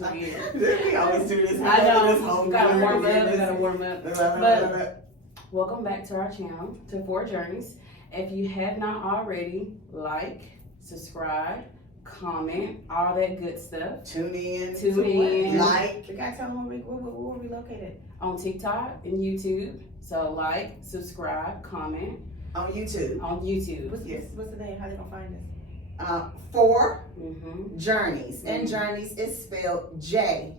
this again. We always do this. I know. This whole We gotta warm thing. up. We gotta warm up. But Welcome back to our channel, to Four Journeys. If you have not already, like, subscribe, comment, all that good stuff. tune in. Like. You gotta tell them where we located. On TikTok and YouTube. So like, subscribe, comment. On YouTube. On YouTube. What's the name? How they gonna find us? Four Mm-hmm. Journeys. And Mhm. Journeys is spelled Journies.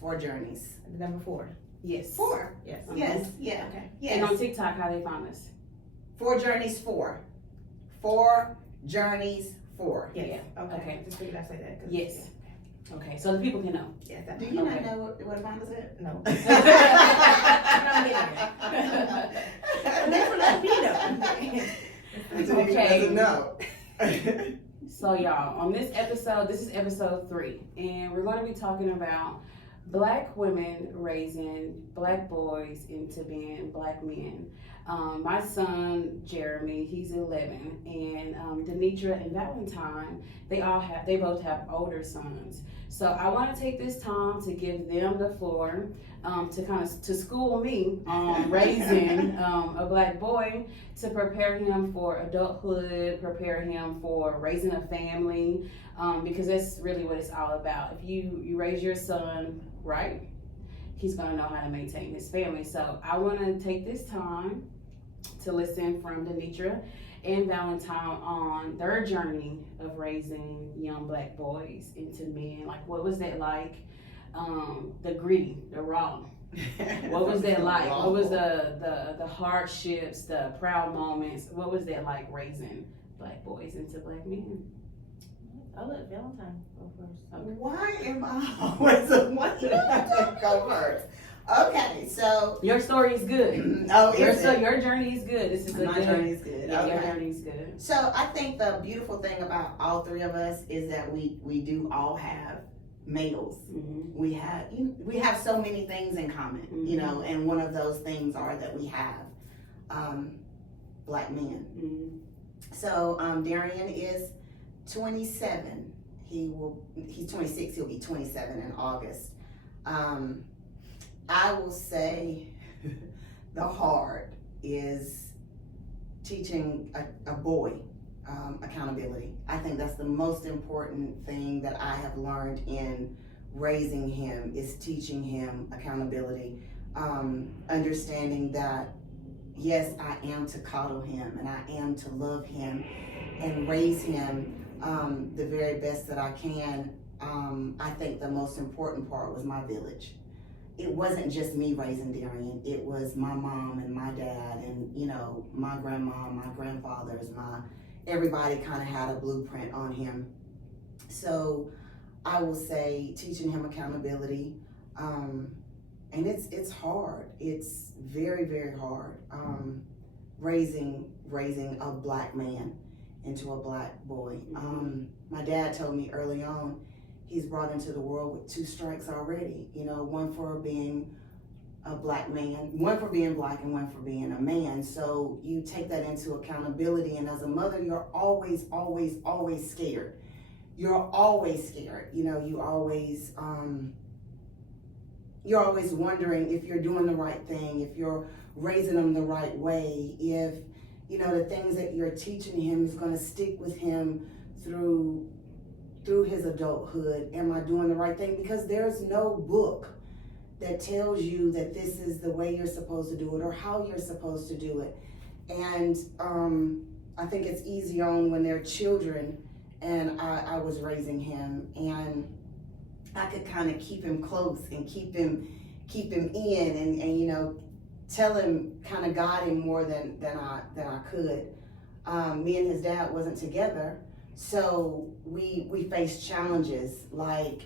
4 Journeys. The number 4. Yes. 4. Yes. Yes. Yeah. Okay. And on Yes. TikTok, how they find us? 4 Journeys 4. 4 Journeys 4. Yes. Yeah. Okay. Okay. Just figured I'd say that. Yes. Okay, so the people can know. Yes. Do you not Okay. know what to find us at? No. That's for letting me know. Okay. No. So y'all, on this episode, this is episode 3, and we're going to be talking about Black women raising Black boys into being Black men. My son Jeremy, he's 11, and Denitra and Valentine, they both have older sons. So I want to take this time to give them the floor to school me on raising a Black boy, to prepare him for adulthood, prepare him for raising a family, because that's really what it's all about. If you raise your son right, he's going to know how to maintain his family. So I want to take this time to listen from Denitra and Valentine on their journey of raising young Black boys into men. Like, what was that like? The gritty, the raw. What was that like? What was the hardships, the proud moments? What was that like raising Black boys into Black men? I'll let Valentine go first. Okay. Why am I always the one that go first? Okay, so Your story is good. Your journey is good. This is a my good journey is good. Yeah, your Okay. journey is good. So I think the beautiful thing about all 3 of us is that we do all have males. Mm-hmm. We have so many things in common, you know, and one of those things are that we have Black men. Mm-hmm. So Darian is 27. He's 26. He'll be 27 in August. I will say the hard is teaching a boy accountability. I think that's the most important thing that I have learned in raising him, is teaching him accountability. Understanding that, yes, I am to coddle him and I am to love him and raise him the very best that I can. I think the most important part was my village. It wasn't just me raising Darian. It was my mom and my dad and, you know, my grandma, my grandfathers, everybody kind of had a blueprint on him. So I will say teaching him accountability, and it's hard. It's very, very hard. Raising a Black man into a Black boy. My dad told me early on, he's brought into the world with 2 strikes already. You know, one for being a Black man, one for being Black, and one for being a man. So you take that into accountability, and as a mother, you're always, always, always scared. You're always scared. You know, you're always wondering if you're doing the right thing, if you're raising them the right way, if, you know, the things that you're teaching him is going to stick with him through his adulthood. Am I doing the right thing? Because there's no book that tells you that this is the way you're supposed to do it or how you're supposed to do it. And I think it's easy on when they're children, and I was raising him, and I could kind of keep him close and keep him in and you know, tell him, kind of guide him more than I could. Me and his dad wasn't together, so we faced challenges like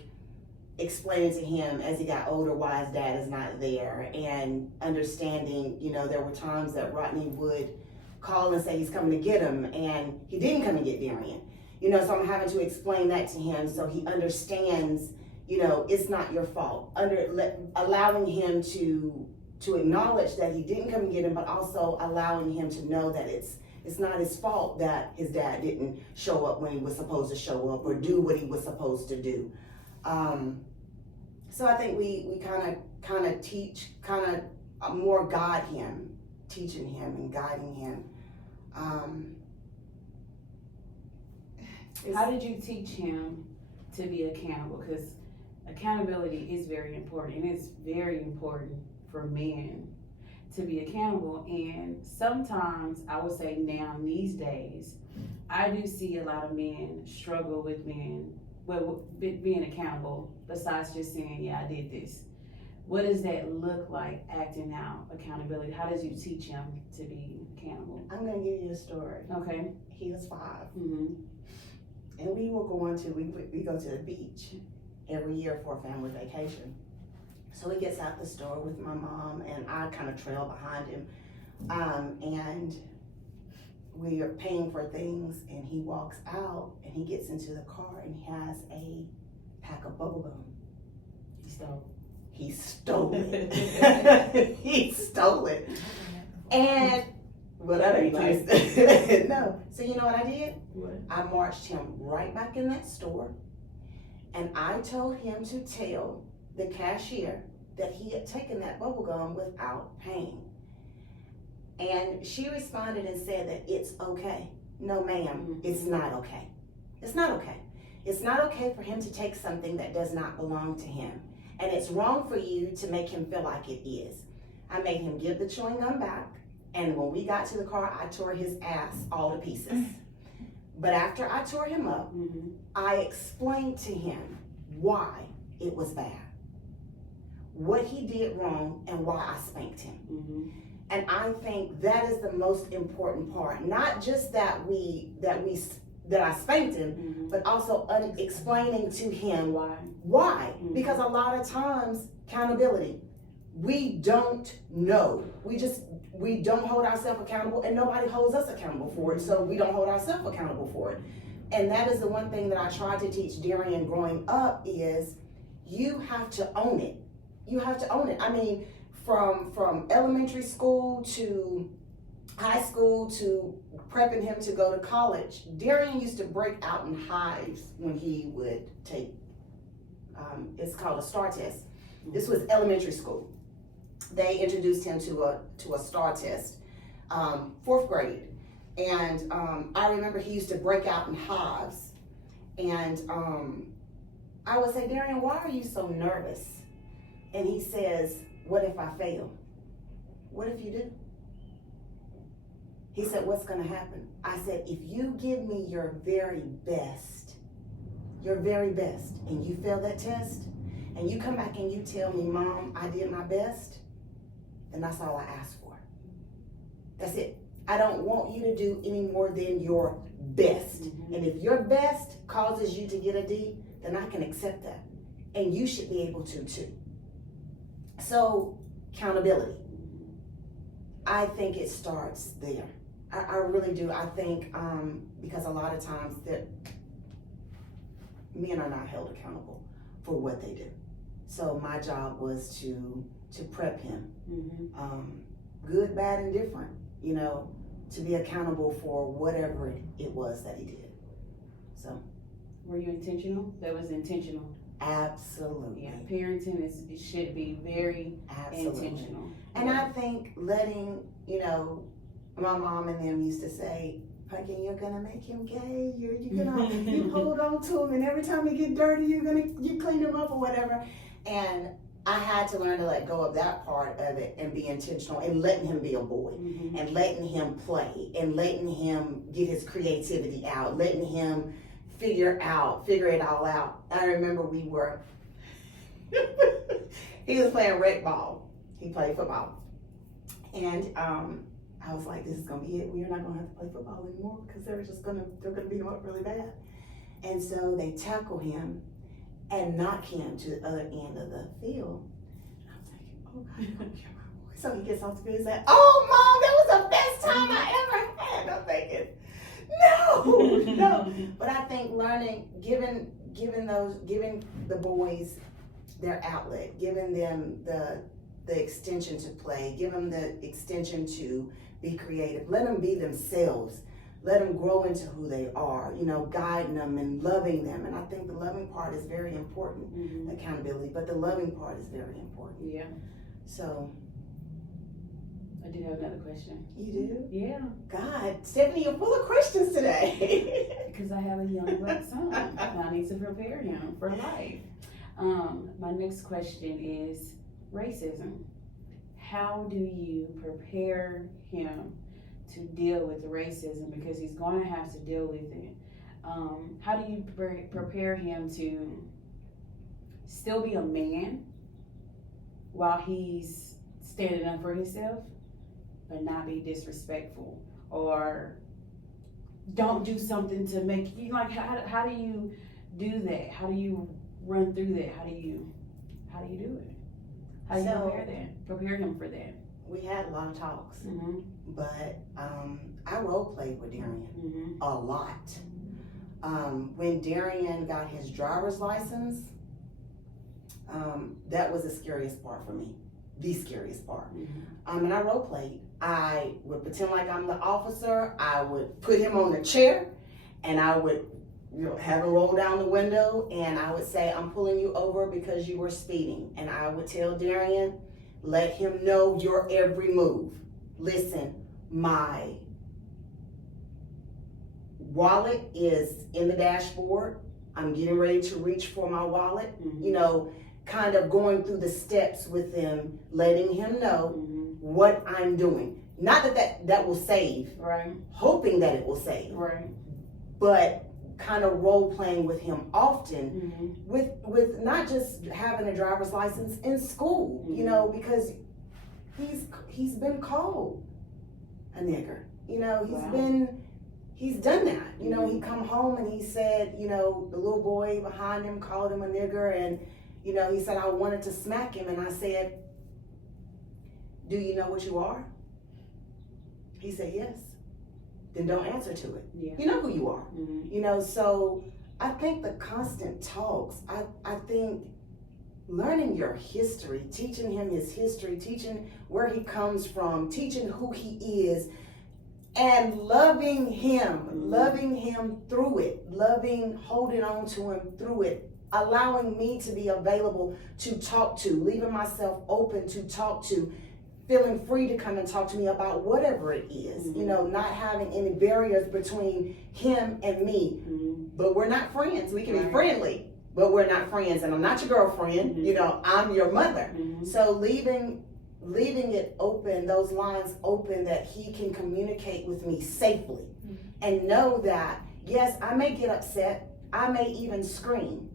explaining to him as he got older why his dad is not there, and understanding, you know, there were times that Rodney would call and say he's coming to get him, and he didn't come and get Darian. You know, so I'm having to explain that to him so he understands, you know, it's not your fault. Allowing him to acknowledge that he didn't come and get him, but also allowing him to know that it's It's not his fault that his dad didn't show up when he was supposed to show up or do what he was supposed to do. So I think we kind of teach, more guide him, teaching him and guiding him. How did you teach him to be accountable? Because accountability is very important, and it's very important for men to be accountable. And sometimes I would say now these days, I do see a lot of men struggle with being accountable, besides just saying, yeah, I did this. What does that look like, acting out accountability? How does you teach him to be accountable? I'm gonna give you a story. Okay. He was 5, Mm-hmm. and we go to the beach every year for a family vacation. So he gets out the store with my mom, and I kind of trail behind him. And we are paying for things, and he walks out, and he gets into the car, and he has a pack of bubble gum. He stole it. He stole it. And, well, that ain't nice. No. So you know what I did? What? I marched him right back in that store, and I told him to tell the cashier that he had taken that bubble gum without paying. And she responded and said that it's okay. No, ma'am, it's not okay. It's not okay. It's not okay for him to take something that does not belong to him. And it's wrong for you to make him feel like it is. I made him give the chewing gum back, and when we got to the car, I tore his ass all to pieces. But after I tore him up, Mm-hmm. I explained to him why it was bad, what he did wrong, and why I spanked him. Mm-hmm. And I think that is the most important part. Not just that I spanked him, Mm-hmm. but also explaining to him Why? why. Mhm. Because a lot of times, accountability, we don't know. We don't hold ourselves accountable, and nobody holds us accountable for it, so we don't hold ourselves accountable for it. And that is the one thing that I tried to teach Darian growing up is you have to own it. You have to own it. I mean, from elementary school to high school to prepping him to go to college, Darian used to break out in hives when he would take, it's called a STAR test. This was elementary school. They introduced him to a STAR test, 4th grade. And I remember he used to break out in hives. And I would say, Darian, why are you so nervous? And he says, what if I fail? What if you do? He said, what's gonna happen? I said, if you give me your very best, and you fail that test, and you come back and you tell me, Mom, I did my best, then that's all I ask for. That's it. I don't want you to do any more than your best. Mm-hmm. And if your best causes you to get a D, then I can accept that. And you should be able to too. So, accountability. I think it starts there. I really do. I think because a lot of times that men are not held accountable for what they do. So my job was to prep him, Mm-hmm. good, bad, and different, you know, to be accountable for whatever it was that he did. So. Were you intentional? That was intentional. Absolutely. Yeah, parenting it should be very Absolutely. intentional. And I think letting, you know, my mom and them used to say, Pumpkin, you're gonna make him gay. You're gonna you hold on to him, and every time he get dirty, you clean him up or whatever. And I had to learn to let go of that part of it and be intentional and letting him be a boy, Mm-hmm. and letting him play, and letting him get his creativity out, letting him figure it all out. I remember he was playing rec ball. He played football. And I was like, this is gonna be it. We're not gonna have to play football anymore because they're gonna beat him up really bad. And so they tackle him and knock him to the other end of the field. And I was thinking, oh God, you're gonna kill my boy. So he gets off the field and said, oh Mom, that was the best time I ever had. I'm thinking, no. But I think learning, giving the boys their outlet, giving them the extension to play, give them the extension to be creative, let them be themselves, let them grow into who they are, you know, guiding them and loving them. And I think the loving part is very important, Mhm. accountability, but the loving part is very important. Yeah. So, I do have another question. you do? Yeah. God, Stephanie, you're full of questions today. Because I have a young black son and I need to prepare him for life. My next question is racism. How do you prepare him to deal with racism? Because he's going to have to deal with it. How do you prepare him to still be a man while he's standing up for himself, but not be disrespectful or don't do something to make you like? How do you do that? How do you run through that? How do you do it? How do you So- prepare him for that? We had a lot of talks, Mm-hmm. but I role played with Darian Mm-hmm. a lot. When Darian got his driver's license, that was the scariest part for me, the scariest part. And I role played. I would pretend like I'm the officer. I would put him on the chair, and I would, have him roll down the window, and I would say, "I'm pulling you over because you were speeding." And I would tell Darian, let him know your every move. Listen, my wallet is in the dashboard. I'm getting ready to reach for my wallet. Mm-hmm. You know, kind of going through the steps with him, letting him know Mm-hmm. what I'm doing. Not that will save, Right. hoping that it will save, Right. but kind of role playing with him often Mm-hmm. with not just having a driver's license in school, you know, because he's been called a nigger. You know, Wow. he's done that. You know, he come home and he said, you know, the little boy behind him called him a nigger, and you know, he said I wanted to smack him, and I said, "Do you know what you are?" He said, "Yes." Then don't answer to it. Yeah. You know who you are. Mm-hmm. You know, so I think the constant talks, I think learning your history, teaching him his history, teaching where he comes from, teaching who he is, and loving him through it, holding on to him through it, allowing me to be available to talk to, leaving myself open to talk to, feeling free to come and talk to me about whatever it is, you know, not having any barriers between him and me. Mm-hmm. But we're not friends. We can be Right. friendly, but we're not friends. And I'm not your girlfriend. Mhm. You know, I'm your mother. Mm-hmm. So leaving it open, those lines open, that he can communicate with me safely, and know that, yes, I may get upset, I may even scream,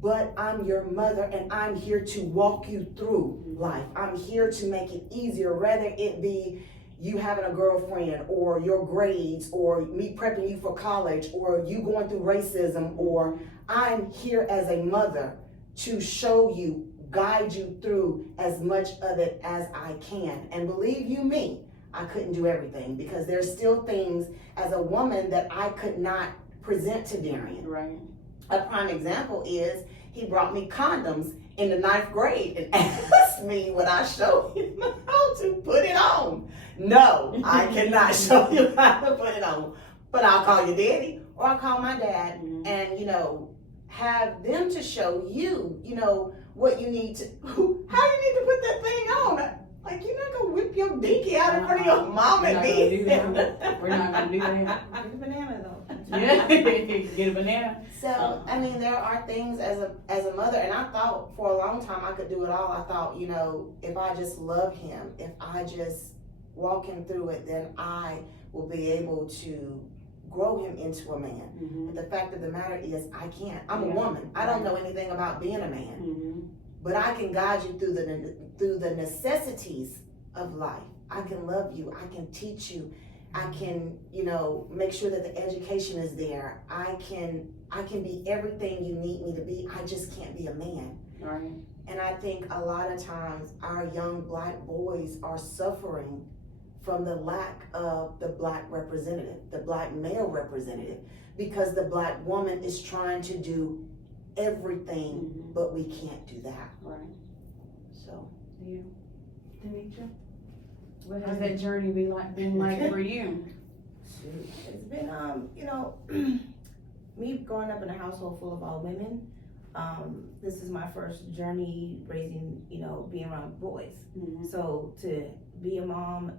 but I'm your mother, and I'm here to walk you through life. I'm here to make it easier, whether it be you having a girlfriend, or your grades, or me prepping you for college, or you going through racism, or I'm here as a mother to show you, guide you through as much of it as I can. And believe you me, I couldn't do everything, because there's still things as a woman that I could not present to Darian. Right. A prime example is he brought me condoms in the 9th grade and asked me would I show him how to put it on. No, I cannot show you how to put it on. But I'll call your daddy, or I'll call my dad, Mhm. and, you know, have them to show you, you know, what you need to, how you need to put that thing on. Like, you're not gonna whip your dinky out in front of your mom We're and not gonna do me. that. We're not gonna do that. Get a banana though. Yeah. Get a banana. So, I mean, there are things as a mother, and I thought for a long time I could do it all. I thought, you know, if I just love him, if I just walk him through it, then I will be able to grow him into a man. Mm-hmm. But the fact of the matter is, I can't. I'm a Yeah. woman. I don't know anything about being a man. Mm-hmm. But I can guide you through the necessities of life. I can love you. I can teach you. I can, you know, make sure that the education is there. I can be everything you need me to be. I just can't be a man. Right. And I think a lot of times our young black boys are suffering from the lack of the black representative, the black male representative, because the black woman is trying to do everything, Mhm. but we can't do that. Right. So Yeah. Demetria? What has that journey been like for you? Shoot. It's been, you know, me growing up in a household full of all women, this is my first journey raising, you know, being around boys. Mm-hmm. So to be a mom,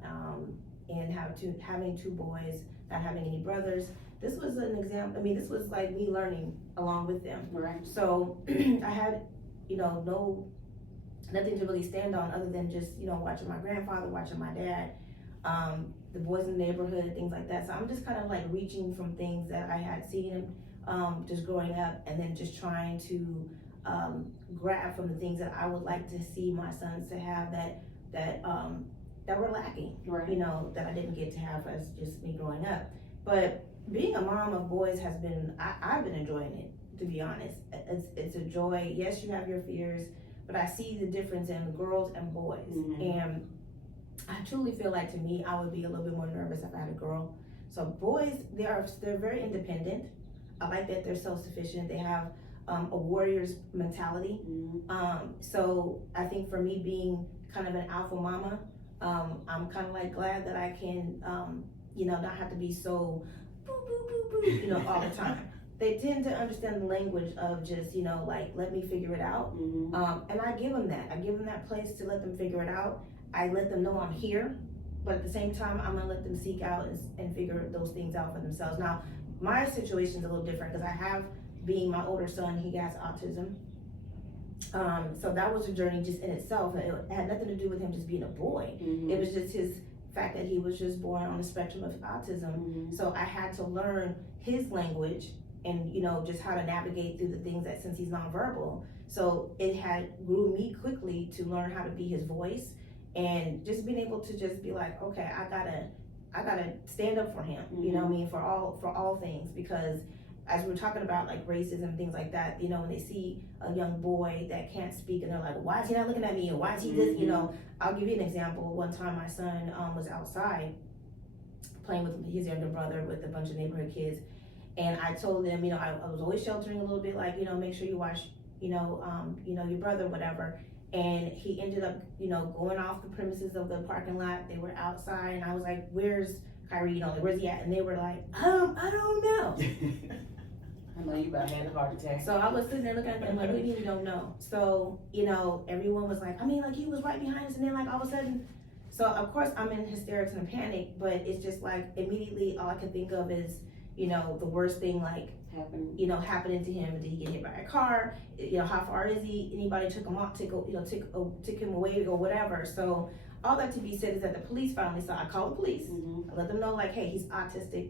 and having two boys, not having any brothers, this was an example. I mean, this was like me learning along with them. Right. So I had, you know, nothing to really stand on other than just, you know, watching my grandfather, watching my dad, the boys in the neighborhood, things like that. So I'm just kind of like reaching from things that I had seen just growing up, and then just trying to grab from the things that I would like to see my sons to have that were lacking, Right. you know, that I didn't get to have as just me growing up. But being a mom of boys has been, I've been enjoying it, to be honest. It's a joy. Yes, you have your fears, but I see the difference in girls and boys. Mhm. And I truly feel like, to me, I would be a little bit more nervous if I had a girl. So boys, they're very independent. I like that they're self-sufficient. They have a warrior's mentality. Mm-hmm. So I think for me being kind of an alpha mama, I'm kind of like glad that I can, you know, not have to be so boo, boo, boo, boo, you know, all the time. They tend to understand the language of just, you know, like, let me figure it out. Mm-hmm. And I give them that. I give them that place to let them figure it out. I let them know I'm here, but at the same time, I'm gonna let them seek out and figure those things out for themselves. Now, my situation's a little different because I have, being my older son, he has autism. So that was a journey just in itself. It had nothing to do with him just being a boy. Mm-hmm. It was just his fact that he was just born on the spectrum of autism. Mm-hmm. So I had to learn his language and, you know, just how to navigate through the things that, since he's nonverbal. So it had grew me quickly to learn how to be his voice, and just being able to just be like, okay, I gotta stand up for him. You know what I mean? For all things, because as we're talking about like racism, things like that, you know, when they see a young boy that can't speak and they're like, why is he not looking at me? Or why is he this? You know, I'll give you an example. One time my son was outside playing with his younger brother with a bunch of neighborhood kids. And I told them, you know, I was always sheltering a little bit, like, you know, make sure you watch, you know, your brother, whatever. And he ended up, you know, going off the premises of the parking lot. They were outside, and I was like, where's Kyrie? You know, like, where's he at? And they were like, I don't know. I know you about had a heart attack. So I was sitting there looking at them like, we really don't know. So, you know, everyone was like, I mean, like, he was right behind us, and then like all of a sudden, so of course I'm in hysterics and a panic, but it's just like immediately all I can think of is, you know, the worst thing like happening to him. Did he get hit by a car? You know, how far is he? Anybody took him off, took him away or whatever. So all that to be said is that the police finally saw. I called the police. Mm-hmm. I let them know like, hey, he's autistic,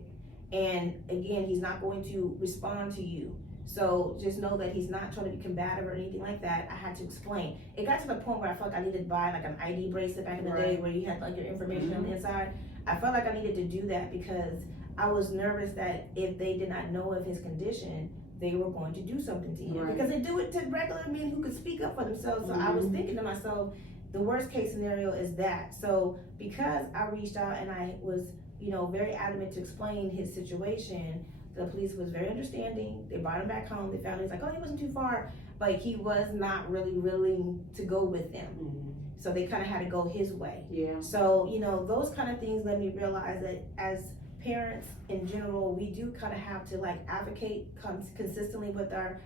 and again, he's not going to respond to you. So just know that he's not trying to be combative or anything like that. I had to explain. It got to the point where I felt like I needed to buy like an ID bracelet back in the day where you had like your information on the inside. I felt like I needed to do that because I was nervous that if they did not know of his condition, they were going to do something to him. Because they do it to regular men who could speak up for themselves. So I was thinking to myself, the worst case scenario is that. So because I reached out and I was, you know, very adamant to explain his situation, the police was very understanding. They brought him back home. They found he's like, oh, he wasn't too far, but he was not really willing to go with them. Mm-hmm. So they kind of had to go his way. Yeah. So, you know, those kind of things let me realize that as parents in general, we do kind of have to like advocate consistently with our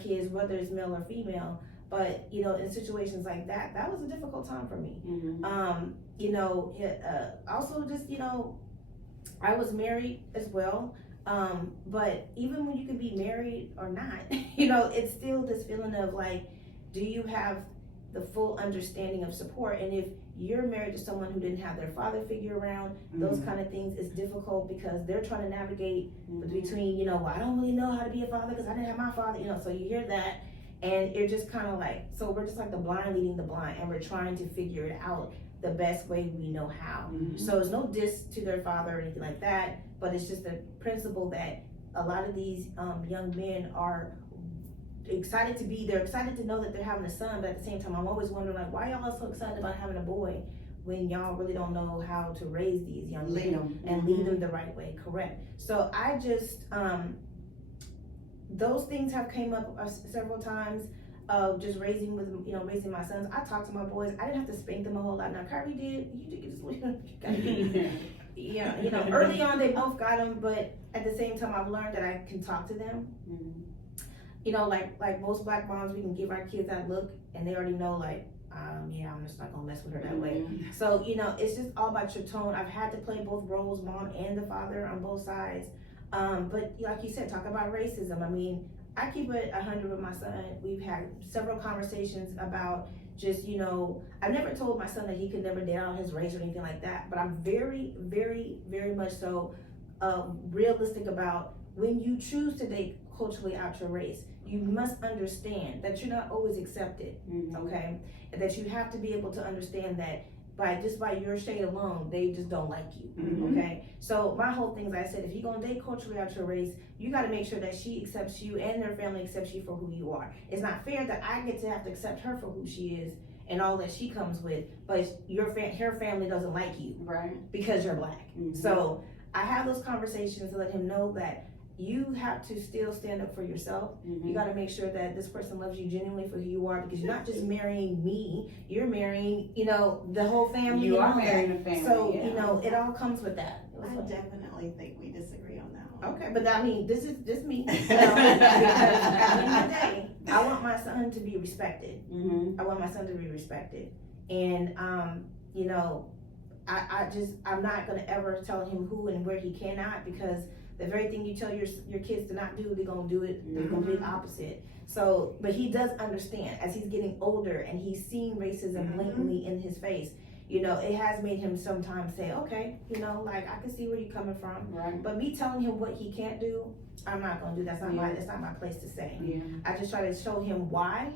kids, whether it's male or female. But, you know, in situations like that, that was a difficult time for me. Mm-hmm. You know, also just, you know, I was married as well. But even when you can be married or not, you know, it's still this feeling of like, do you have the full understanding of support? And if you're married to someone who didn't have their father figure around, those kind of things is difficult because they're trying to navigate between, you know, well, I don't really know how to be a father because I didn't have my father, you know, so you hear that and you're just kind of like, so we're just like the blind leading the blind, and we're trying to figure it out the best way we know how. So it's no diss to their father or anything like that, but it's just the principle that a lot of these young men are excited to be, they're excited to know that they're having a son, but at the same time, I'm always wondering like, why y'all so excited about having a boy when y'all really don't know how to raise these young men and lead them the right way, correct? So I just, those things have came up several times. of just raising my sons. I talked to my boys. I didn't have to spank them a whole lot. Now Kyrie did. Yeah, early on they both got them, but at the same time I've learned that I can talk to them. Like most black moms, we can give our kids that look, and they already know I'm just not gonna mess with her that way. So it's just all about your tone. I've had to play both roles, mom and the father, on both sides. But like you said, talk about racism. I mean, I keep it 100 with my son. We've had several conversations about just, I've never told my son that he could never date out his race or anything like that, but I'm very, very, very much so realistic about when you choose to date culturally out your race, you must understand that you're not always accepted, okay? And that you have to be able to understand that by your shade alone, they just don't like you, okay? So my whole thing is, I said, if you're gonna date culturally out your race, you gotta make sure that she accepts you and their family accepts you for who you are. It's not fair that I get to have to accept her for who she is and all that she comes with, but her family doesn't like you, right? Because you're black. So I have those conversations to let him know that you have to still stand up for yourself. You got to make sure that this person loves you genuinely for who you are, because you're not just marrying me, you're marrying, the whole family. You are marrying a family. So, it all comes with that. I definitely think we disagree on that one. Okay, but I mean, this is just me. Because at the end of the day, I want my son to be respected. I want my son to be respected. And, I'm not going to ever tell him who and where he cannot, because the very thing you tell your kids to not do, they're gonna do it. They're gonna do the opposite. So, but he does understand as he's getting older and he's seeing racism blatantly in his face. It has made him sometimes say, okay, I can see where you're coming from. Right. But me telling him what he can't do, I'm not gonna do. That's not my place to say. I just try to show him why.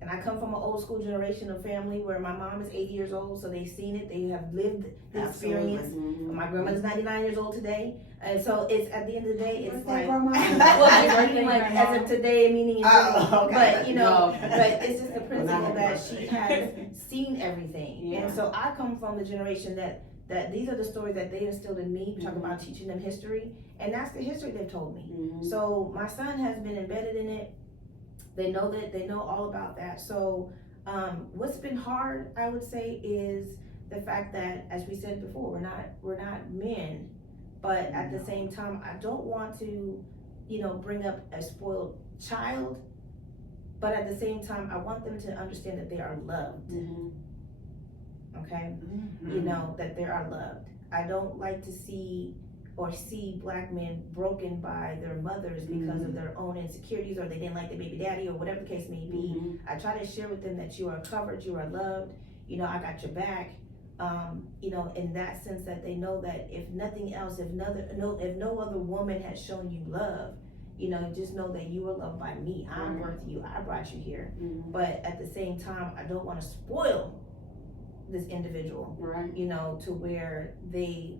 And I come from an old school generation of family where my mom is 80 years old, so they've seen it, they have lived the experience. My grandmother's 99 years old today. And so it's, at the end of the day, it's like, as of today, meaning, but but it's just the principle that she has seen everything. And so I come from the generation that these are the stories that they instilled in me. We talk about teaching them history, and that's the history they've told me. So my son has been embedded in it. They know all about that. So what's been hard, I would say, is the fact that, as we said before, we're not men, but at the same time, I don't want to, bring up a spoiled child, but at the same time, I want them to understand that they are loved. Okay? That they are loved. I don't like to see black men broken by their mothers because of their own insecurities, or they didn't like their baby daddy, or whatever the case may be. I try to share with them that you are covered, you are loved, I got your back, in that sense, that they know that if nothing else, if no other woman has shown you love, just know that you were loved by me. I birthed you, I brought you here. But at the same time, I don't want to spoil this individual, to where they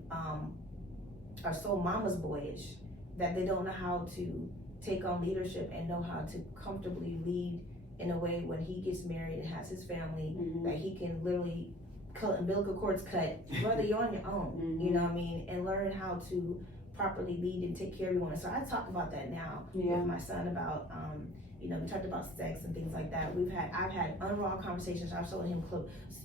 are so mama's boyish that they don't know how to take on leadership and know how to comfortably lead in a way when he gets married and has his family, that he can literally cut umbilical cords cut, brother, you're on your own, you know what I mean, and learn how to properly lead and take care of everyone. So I talk about that now with my son about, we talked about sex and things like that. I've had unraw conversations. I've showed him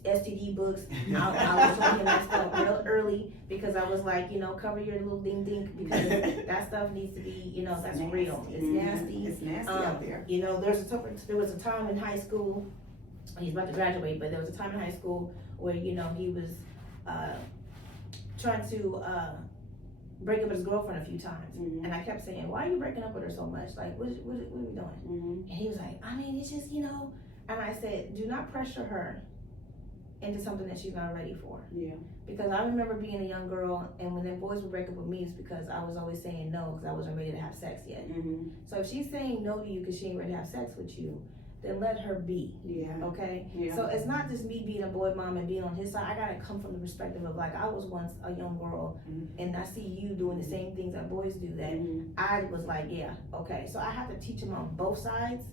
STD books. I was showing him that stuff real early, because I was like, cover your little ding ding, because that stuff needs to be, that's real. It's nasty. It's nasty out there. There was a time in high school, he's about to graduate, but there was a time in high school where, he was trying to break up with his girlfriend a few times. And I kept saying, why are you breaking up with her so much? Like, what are we doing? And he was like, I mean, it's just, and I said, do not pressure her into something that she's not ready for. Because I remember being a young girl, and when the boys would break up with me, it's because I was always saying no, because I wasn't ready to have sex yet. So if she's saying no to you because she ain't ready to have sex with you, then let her be. Okay? So it's not just me being a boy mom and being on his side. I gotta come from the perspective of, like, I was once a young girl, and I see you doing the same things that boys do, that I was like, okay. So I have to teach them on both sides,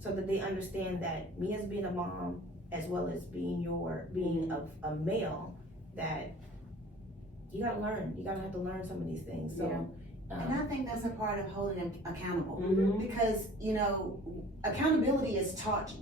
so that they understand that me as being a mom, as well as being a male, that you gotta learn. You gotta have to learn some of these things. So And I think that's a part of holding him accountable. Mhm. Because, you know, accountability is taught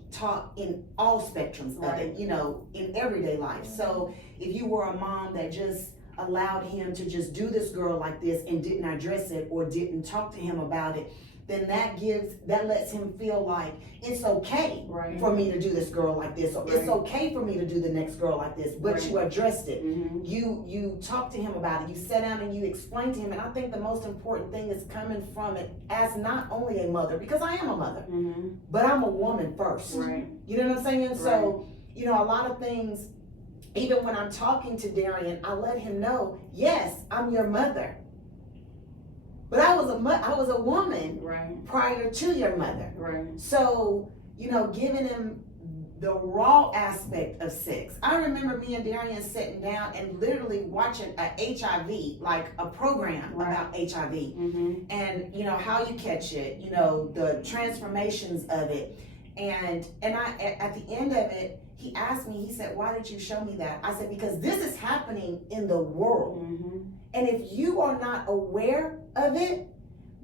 in all spectrums of Right. it, you know, in everyday life. So if you were a mom that just allowed him to just do this girl like this and didn't address it or didn't talk to him about it, then that lets him feel like it's okay Right. for me to do this girl like this, or it's Right. okay for me to do the next girl like this, but Right. you addressed it. Mhm. You talk to him about it, you sit down and you explain to him, and I think the most important thing is coming from it as not only a mother, because I am a mother, Mhm. but I'm a woman first. Right. You know what I'm saying? So, you know, a lot of things, even when I'm talking to Darian, I let him know, yes, I'm your mother. But I was a woman Right. prior to your mother. Right. So, you know, giving him the raw aspect of sex. I remember me and Darian sitting down and literally watching a HIV, like a program Right. about HIV, Mhm. and you know how you catch it, you know, the transformations of it. And at the end of it, he asked me, he said, "Why did you show me that?" I said, "Because this is happening in the world. Mhm. And if you are not aware of it,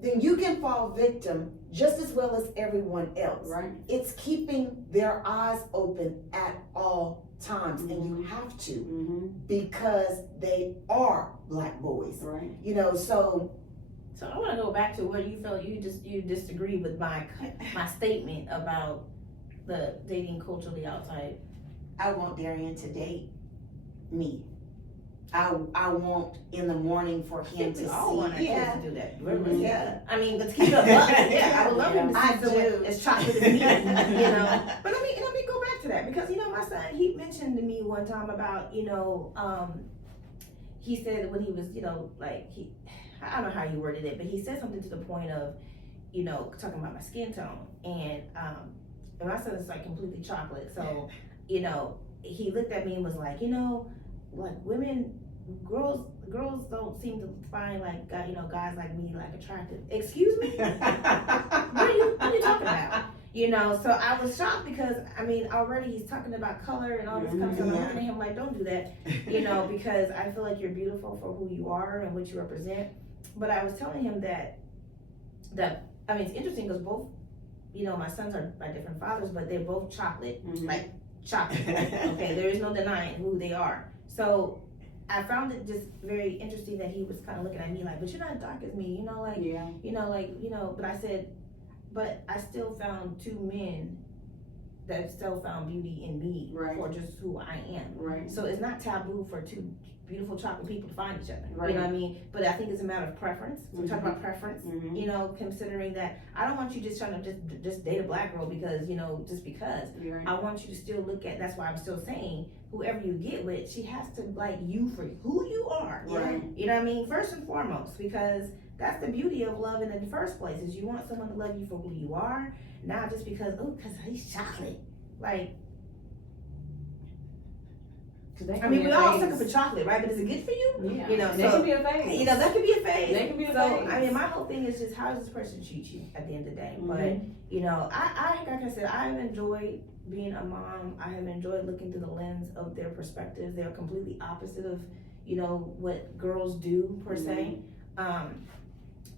then you can fall victim just as well as everyone else." Right. It's keeping their eyes open at all times, and you have to, Mhm. because they are black boys. Right. You know, so So I want to go back to where you felt you disagree with my statement about the dating culturally outside. I want Darian to date me. I want in the morning for him to We all want our see. kids to do that. Mhm. Yeah. I mean, let's keep it up. I would love him to see I someone do. as chocolate as me, you know. But let me go back to that, because you know my son, he mentioned to me one time about, you know, he said when he was, you know, like I don't know how he worded it, but he said something to the point of, you know, talking about my skin tone, and my son is like completely chocolate, so you know, he looked at me and was like, you know, like girls don't seem to find like you know, guys like me like attractive. Excuse me. What are you talking about? You know, so I was shocked, because I mean already he's talking about color and all this kind of stuff. I'm looking at him like, don't do that, you know, because I feel like you're beautiful for who you are and what you represent. But I was telling him that I mean, it's interesting because both, you know, my sons are by different fathers, but they're both chocolate, Mhm. like chocolate. Okay, there is no denying who they are. So I found it just very interesting that he was kind of looking at me like, but you're not dark as me, you know, like, Yeah. you know, like, you know. But I said, but I still found two men that still found beauty in me Right. for just who I am. Right. So it's not taboo for two beautiful chocolate people to find each other. Right. You know what I mean? But I think it's a matter of preference. We're talking Mhm. about preference. Mhm. You know, considering that I don't want you just trying to just date a black girl because, you know, just because. You're right. I want you to still look at, that's why I'm still saying, whoever you get with, she has to like you for who you are. Right. You know what I mean? First and foremost, because that's the beauty of loving in the first place, is you want someone to love you for who you are, not just because, oh, because he's chocolate. Like, I mean, we all suck up for chocolate, right? But is it good for you? Yeah. You know, That so, can be a phase. you know, that could be a phase. That could be a So, phase. I mean, my whole thing is just, how does this person treat you at the end of the day? Mhm. But, you know, I like I said, I have enjoyed being a mom. I have enjoyed looking through the lens of their perspectives. They're completely opposite of, you know, what girls do, per se.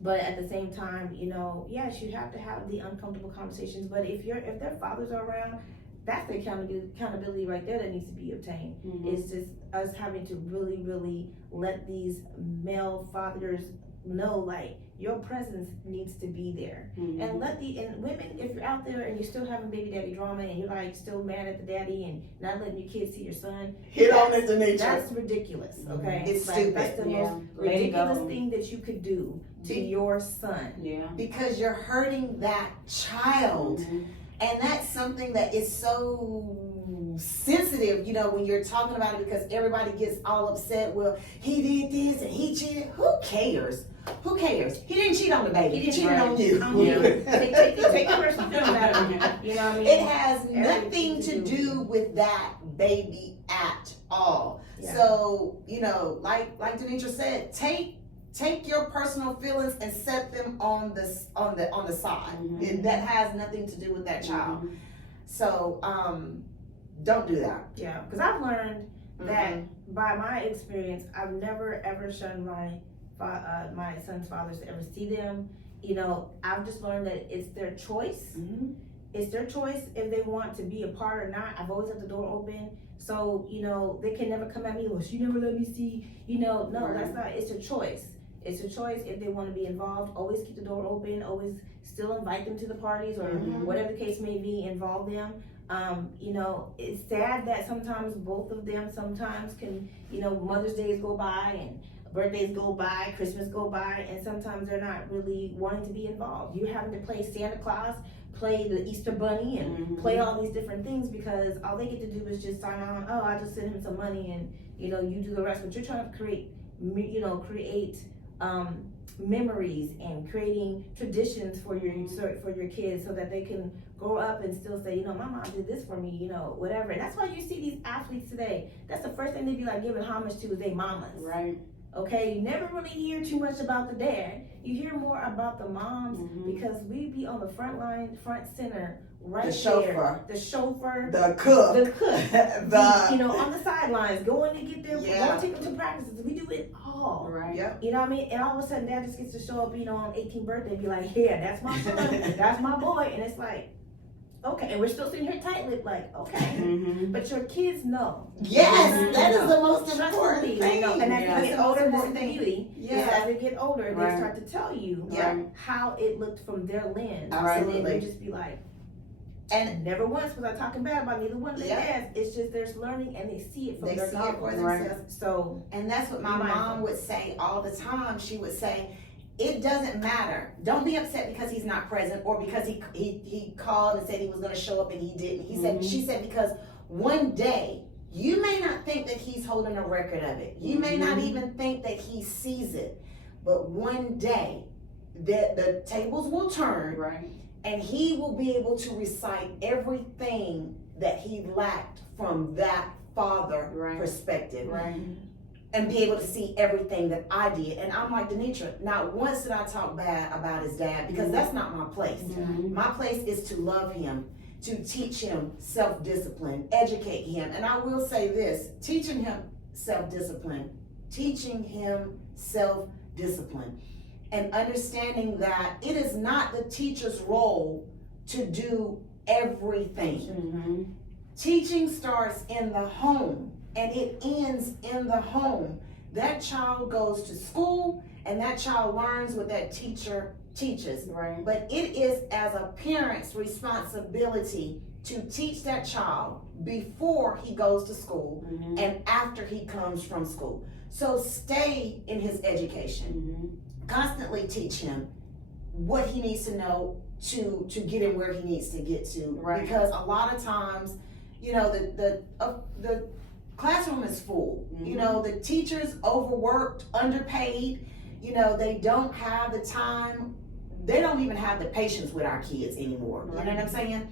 But at the same time, you know, yes, you have to have the uncomfortable conversations. But if their fathers are around, that's the accountability right there that needs to be obtained. Mhm. It's just us having to really, really let these male fathers know, like, your presence needs to be there. Mhm. And women, if you're out there and you're still having baby daddy drama and you're like still mad at the daddy and not letting your kids see your son, Hit on it, Denetra. that's ridiculous, okay? It's Like, stupid. that's the Yeah. most Let it ridiculous go. thing that you could do to Be- your son. Yeah. Because you're hurting that child. Mhm. And that's something that is so sensitive, you know, when you're talking about it, because everybody gets all upset. Well, he did this and he cheated. Who cares? Who cares? He didn't cheat on the baby. He cheated on you. On you. Take your personal feelings out of it. You know what I mean? It has Everything nothing to to do do with that baby at all. Yeah. So, you know, like Denetra said, take your personal feelings and set them on the side. Mhm. That has nothing to do with that child. Mhm. So, don't do that. Yeah, because I've learned that by my experience, I've never ever shunned my my son's fathers to ever see them. You know, I've just learned that it's their choice. Mhm. It's their choice if they want to be a part or not. I've always left the door open. So, you know, they can never come at me, well, she never let me see, you know, no, that's not, it's a choice. It's a choice if they want to be involved. Always keep the door open, always still invite them to the parties or whatever the case may be, involve them. You know, it's sad that sometimes both of them sometimes can, you know, Mother's Days go by and birthdays go by, Christmas go by, and sometimes they're not really wanting to be involved. You're having to play Santa Claus, play the Easter Bunny, and play all these different things because all they get to do is just sign on, oh, I just send him some money and, you know, you do the rest. But you're trying to create memories and creating traditions for your kids so that they can grow up and still say, you know, my mom did this for me, you know, whatever. And that's why you see these athletes today. That's the first thing they be like giving homage to is their mamas. Right. Okay, you never really hear too much about the dad. You hear more about the moms because we be on the front line, front center, right The chauffeur. there. The chauffeur, The cook. the cook, The you know, on the sidelines, going to get them, Yeah. going to take them to practices. We do it all. Right. Yep. You know what I mean? And all of a sudden, dad just gets to show up, you know, on 18th birthday and be like, yeah, that's my son, that's my boy. And it's like, okay. And we're still sitting here tight-lipped like, okay. But your kids know. Yes, that is the most Trust important me, thing. you know, and as That's they get the most older, that's the important thing. beauty. Yeah. As they get older, Right. they start to tell you Yeah. how it looked from their lens. Absolutely. And then you just be like, And never once was I talking bad about neither one of their Yeah. dads. It's just there's learning and they see it from they their see it for goggles. themselves. So And that's what my Be mindful. mom would say all the time. She would say, it doesn't matter. Don't be upset because he's not present or because he called and said he was going to show up and he didn't. She said, because one day you may not think that he's holding a record of it. You may not even think that he sees it. But one day the tables will turn Right. and he will be able to recite everything that he lacked from that father Right. perspective Right. and be able to see everything that I did. And I'm like, Denitra, not once did I talk bad about his dad because that's not my place. My place is to love him, to teach him self-discipline, educate him. And I will say this, teaching him self-discipline, and understanding that it is not the teacher's role to do everything. Teaching starts in the home and it ends in the home. That child goes to school and that child learns what that teacher teaches. Right. But it is as a parent's responsibility to teach that child before he goes to school and after he comes from school. So stay in his education. Constantly teach him what he needs to know to get him where he needs to get to. Right. Because a lot of times, you know, the classroom is full. You know, the teachers overworked, underpaid. You know, they don't have the time. They don't even have the patience with our kids anymore. You know what I'm saying?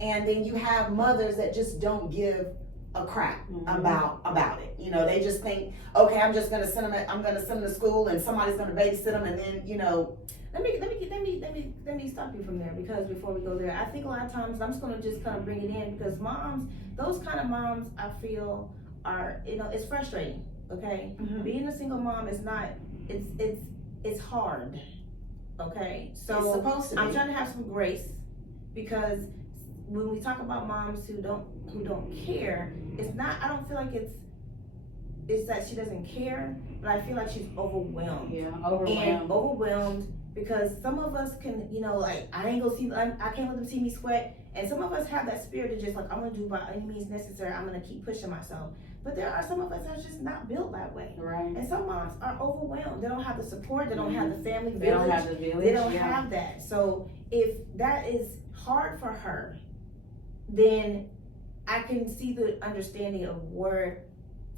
And then you have mothers that just don't give a crap about it. You know, they just think, okay, I'm just gonna send them. I'm gonna send them to school, and somebody's gonna babysit them, and then you know. Let me stop you from there because before we go there, I think a lot of times I'm just gonna just kind of bring it in because moms, those kind of moms, I feel are, you know, it's frustrating. Okay, being a single mom is not. It's hard. Okay, so It's supposed to be. I'm trying to have some grace because when we talk about moms who don't care, it's not. I don't feel like it's that she doesn't care, but I feel like she's overwhelmed. Yeah. And Overwhelmed. overwhelmed because some of us can, you know, like I can't let them see me sweat. And some of us have that spirit of just like, I'm gonna do by any means necessary. I'm gonna keep pushing myself. But there are some of us that are just not built that way. Right. And some moms are overwhelmed. They don't have the support. They don't have the family They don't village. have the village. They don't have that. So if that is hard for her, then I can see the understanding of where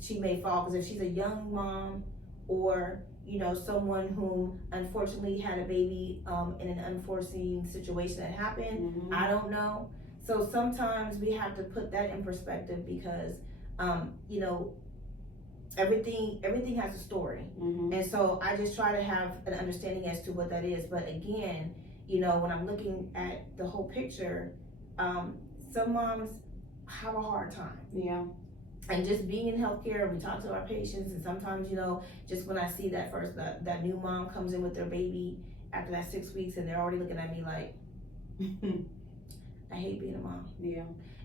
she may fall. Because if she's a young mom or, you know, someone who unfortunately had a baby in an unforeseen situation that happened, I don't know. So sometimes we have to put that in perspective because, you know, everything has a story. And so I just try to have an understanding as to what that is. But again, you know, when I'm looking at the whole picture, some moms have a hard time. Yeah. and just being in healthcare, we talk to our patients, and sometimes, you know, just when I see that new mom comes in with their baby after that 6 weeks, and they're already looking at me like, I hate being a mom. Yeah.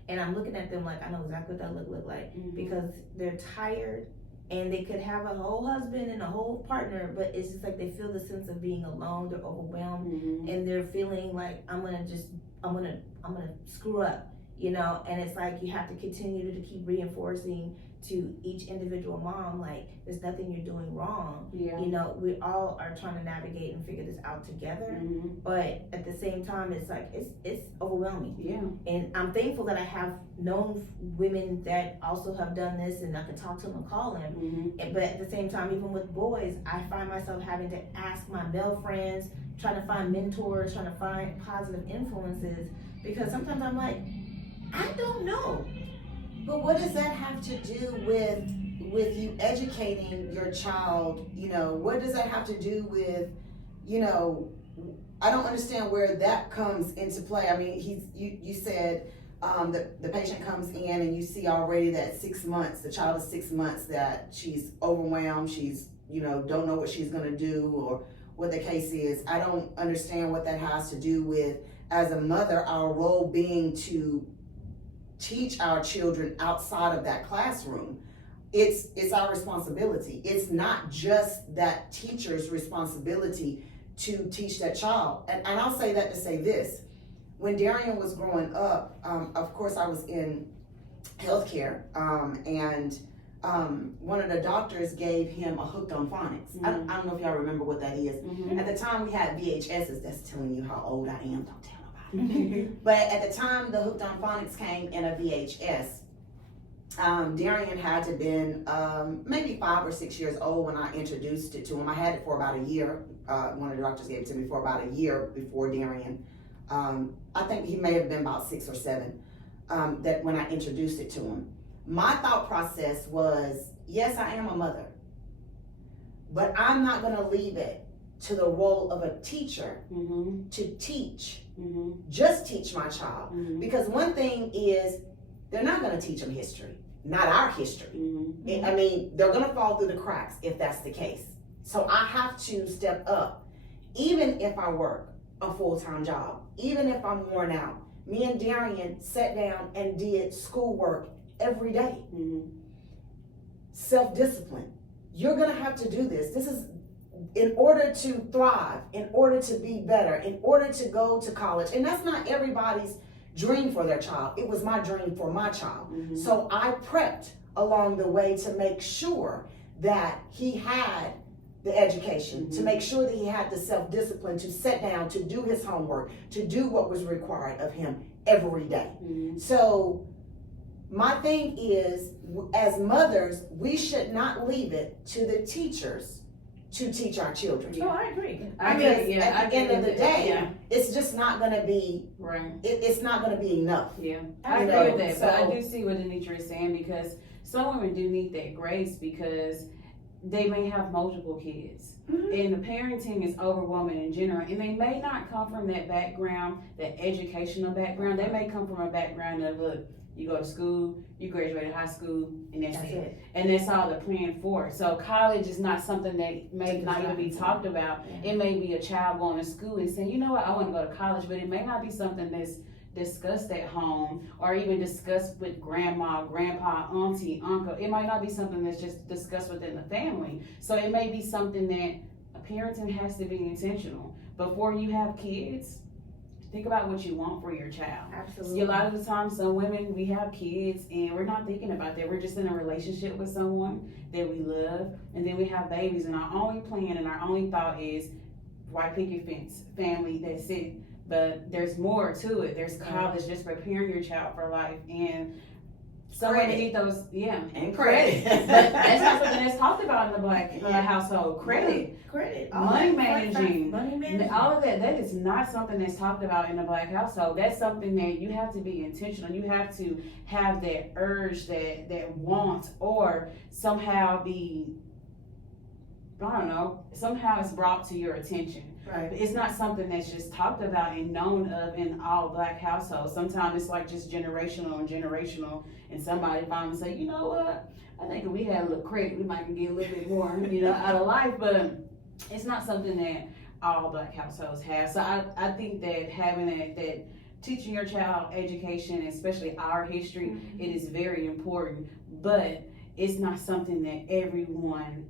And I'm looking at them like, I know exactly what that look like, Mhm. because they're tired, and they could have a whole husband and a whole partner, but it's just like they feel the sense of being alone, they're overwhelmed, Mhm. and they're feeling like, I'm gonna screw up, you know. And it's like you have to continue to keep reinforcing to each individual mom, like, there's nothing you're doing wrong. Yeah. You know, we all are trying to navigate and figure this out together, Mhm. but at the same time, it's like it's overwhelming. Yeah. And I'm thankful that I have known women that also have done this, and I can talk to them and call them. Mhm. But at the same time, even with boys, I find myself having to ask my male friends, trying to find mentors, trying to find positive influences, because sometimes I'm like, I don't know. But what does that have to do with you educating your child? You know, what does that have to do with, you know, I don't understand where that comes into play. I mean, you said the patient comes in and you see already that 6 months, the child is 6 months, that she's overwhelmed, she's, you know, don't know what she's gonna do or what the case is. I don't understand what that has to do with, as a mother, our role being to teach our children outside of that classroom. It's our responsibility. It's not just that teacher's responsibility to teach that child. And I'll say that to say this. When Darian was growing up, of course I was in healthcare, and one of the doctors gave him a Hooked on Phonics. I don't know if y'all remember what that is. Mhm. At the time we had VHSs. That's telling you how old I am. Don't tell nobody. But at the time the Hooked on Phonics came in a VHS, Darian had to have been maybe 5 or 6 years old when I introduced it to him. I had it for about a year. One of the doctors gave it to me for about a year before Darian. I think he may have been about 6 or 7 that when I introduced it to him. My thought process was, yes, I am a mother, but I'm not going to leave it to the role of a teacher Mhm. to teach, Mhm. just teach my child. Mhm. Because one thing is, they're not going to teach them history, not our history. Mhm. I mean, they're going to fall through the cracks if that's the case. So I have to step up, even if I work a full-time job, even if I'm worn out. Me and Darian sat down and did schoolwork every day. Mhm. Self-discipline. You're going to have to do this. This is in order to thrive, in order to be better, in order to go to college. And that's not everybody's dream for their child. It was my dream for my child. Mhm. So I prepped along the way to make sure that he had the education, to make sure that he had the self-discipline to sit down, to do his homework, to do what was required of him every day. Mhm. So my thing is, as mothers, we should not leave it to the teachers to teach our children. Oh, I agree. I Because agree, yeah, at the I end agree of the with that, day, yeah. it's just not going to be, Right. it's not going to be enough. Yeah, I You agree know, with that, but I so- do see what Anitra is saying, because some women do need that grace because they may have multiple kids. Mhm. And the parenting is overwhelming in general, and they may not come from that background, that educational background. They may come from a background of, look, you go to school, you graduated high school, and that's it. And that's all they're planning for. So college is not something that may not even be talked about. Yeah. It may be a child going to school and saying, you know what, I want to go to college, but it may not be something that's discussed at home or even discussed with grandma, grandpa, auntie, uncle. It might not be something that's just discussed within the family. So it may be something that parenting has to be intentional. Before you have kids, think about what you want for your child. Absolutely. A lot of the time, some women, we have kids and we're not thinking about that. We're just in a relationship with someone that we love, and then we have babies, and our only plan and our only thought is white picket fence, family, that's it. But there's more to it. There's college, just preparing your child for life, and some women Credit. need those, yeah, And credit. credit. But that's not something that's talked about in the black Yeah. household. Credit. Credit. Money that. managing. Money managing. All of that is not something that's talked about in the black household. That's something that you have to be intentional. You have to have that urge, that want, or somehow be I don't know, somehow it's brought to your attention. Right. It's not something that's just talked about and known of in all Black households. Sometimes it's like just generational, and somebody finally say, you know what, I think if we had a little credit, we might get a little bit more, out of life. But it's not something that all Black households have. So I think that having that teaching your child education, especially our history, it is very important. But it's not something that everyone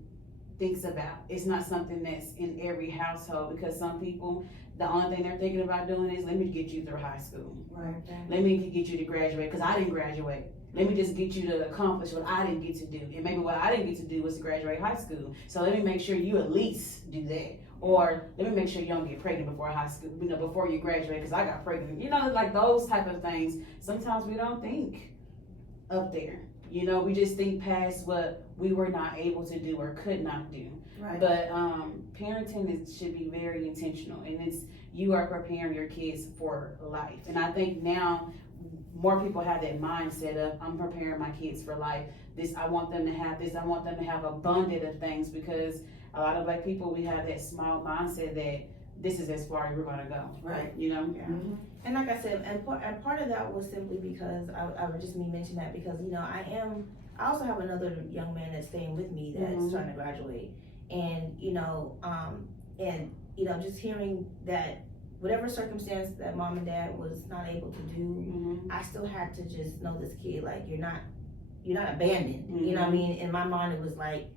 thinks about. It's not something that's in every household, because some people, the only thing they're thinking about doing is, let me get you through high school. Right. Let me get you to graduate, because I didn't graduate. Let me just get you to accomplish what I didn't get to do. And maybe what I didn't get to do was to graduate high school. So let me make sure you at least do that. Or let me make sure you don't get pregnant before high school, before you graduate, because I got pregnant. Like those type of things. Sometimes we don't think up there. We just think past what we were not able to do or could not do. Right. But parenting should be very intentional, and you are preparing your kids for life. And I think now more people have that mindset of, I'm preparing my kids for life. I want them to have this. I want them to have abundant of things, because a lot of Black people, we have that small mindset that this is as far as we're gonna go. Right. Yeah. And like I said, and part of that was simply because I would just mention that because I also have another young man that's staying with me that's trying to graduate, and just hearing that whatever circumstance that mom and dad was not able to do, I still had to just know this kid, like, you're not abandoned. You know what I mean? In my mind, it was like,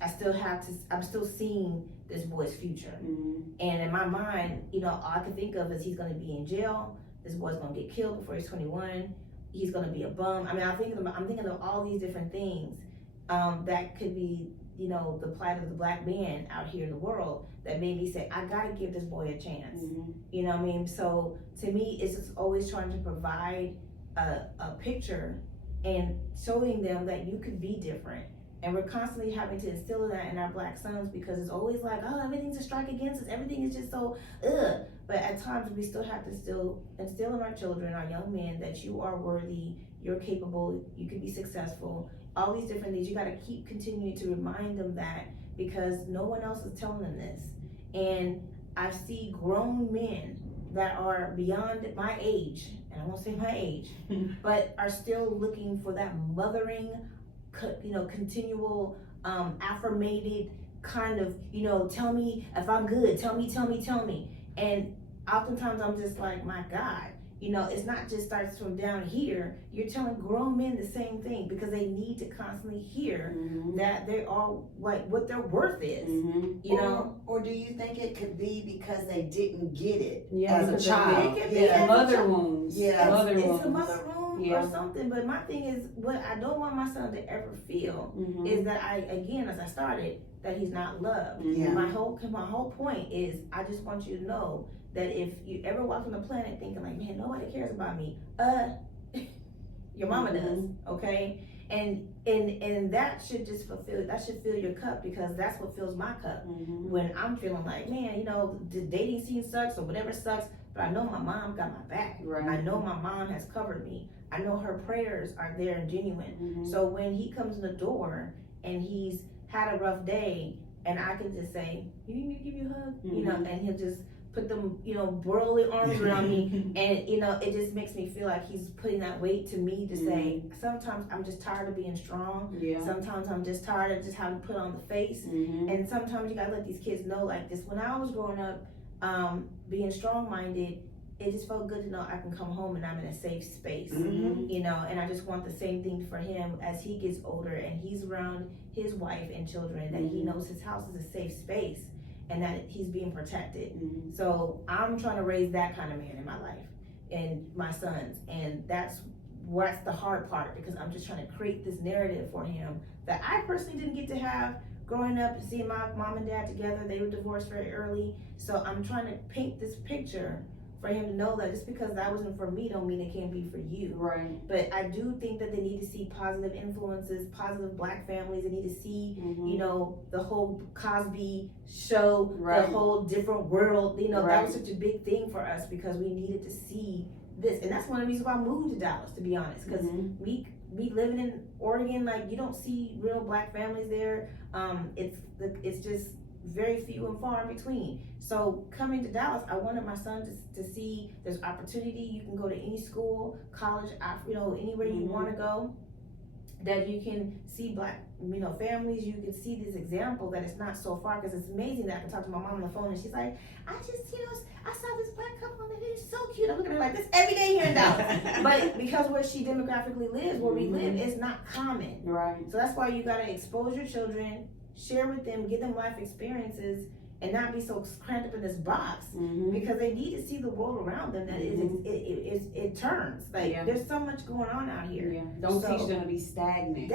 I'm still seeing this boy's future. And in my mind, all I can think of is he's gonna be in jail, this boy's gonna get killed before he's 21, he's gonna be a bum. I mean, I'm thinking of all these different things that could be, the plight of the Black man out here in the world, that made me say, I gotta give this boy a chance. You know what I mean? So to me, it's just always trying to provide a picture and showing them that you could be different. And we're constantly having to instill that in our Black sons, because it's always like, oh, everything's a strike against us. Everything is just so, ugh. But at times we still have to still instill in our children, our young men, that you are worthy, you're capable, you can be successful. All these different things, you got to keep continuing to remind them that, because no one else is telling them this. And I see grown men that are beyond my age, and I won't say my age, but are still looking for that mothering, continual, affirmated kind of, tell me if I'm good, tell me. And oftentimes I'm just like, my God, it's not just starts from down here. You're telling grown men the same thing, because they need to constantly hear that they are, like, what their worth is, Or do you think it could be because they didn't get it Yeah, as a child? It could be as a Mother child. wounds. Yeah. Mother It's wounds. a mother wound or something. But my thing is, what I don't want my son to ever feel is that as I started, that he's not loved. Yeah. My whole point is, I just want you to know that if you ever walk on the planet thinking like, man, nobody cares about me, your mama does, okay? And that should just fill your cup, because that's what fills my cup. When I'm feeling like, man, the dating scene sucks or whatever sucks, but I know my mom got my back. Right. I know my mom has covered me. I know her prayers are there and genuine. So when he comes in the door and he's had a rough day, and I can just say, you need me to give you a hug? And he'll just put them, burly arms around me, and it just makes me feel like he's putting that weight to me to say, sometimes I'm just tired of being strong. Yeah. Sometimes I'm just tired of just having to put on the face. And sometimes you gotta let these kids know, like this. When I was growing up, being strong-minded, it just felt good to know I can come home and I'm in a safe space. And I just want the same thing for him as he gets older and he's around his wife and children, that he knows his house is a safe space and that he's being protected. So I'm trying to raise that kind of man in my life and my sons, and that's the hard part, because I'm just trying to create this narrative for him that I personally didn't get to have growing up and seeing my mom and dad together. They were divorced very early, so I'm trying to paint this picture for him to know that just because that wasn't for me don't mean it can't be for you. Right. But I do think that they need to see positive influences, positive Black families. They need to see, the whole Cosby show, Right. the whole different world. That Right. was such a big thing for us because we needed to see this. And that's one of the reasons why I moved to Dallas, to be honest, because me be living in Oregon, like you don't see real black families there. It's just very few and far in between. So coming to Dallas, I wanted my son to see there's opportunity. You can go to any school, college, anywhere you want to go, that you can see black, families. You can see this example that it's not so far, because it's amazing that I can talk to my mom on the phone and she's like, I saw this black couple and they're so cute. I'm looking at her like this every day here in Dallas. But because where she demographically lives, where we live, it's not common. Right. So that's why you gotta expose your children, share with them, give them life experiences, and not be so cramped up in this box, because they need to see the world around them that it turns. Like there's so much going on out here. Yeah. Don't teach them to be stagnant.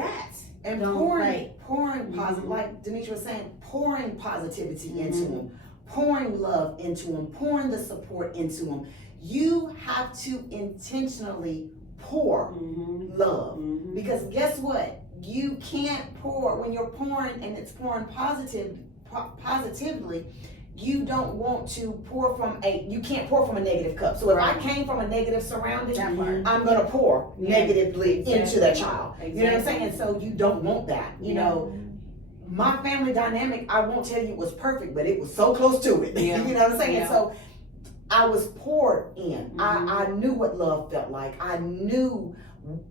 And pouring positive, like Denisha was saying, pouring positivity into them, pouring love into them, pouring the support into them. You have to intentionally pour love, because guess what? You can't pour when you're pouring and it's pouring positively. You don't want to you can't pour from a negative cup. So if I came from a negative surrounding, I'm gonna pour negatively into that child. You know what I'm saying? So you don't want that. You know, my family dynamic, I won't tell you it was perfect, but it was so close to it. You know what I'm saying? So I was poured in. I knew what love felt like. I knew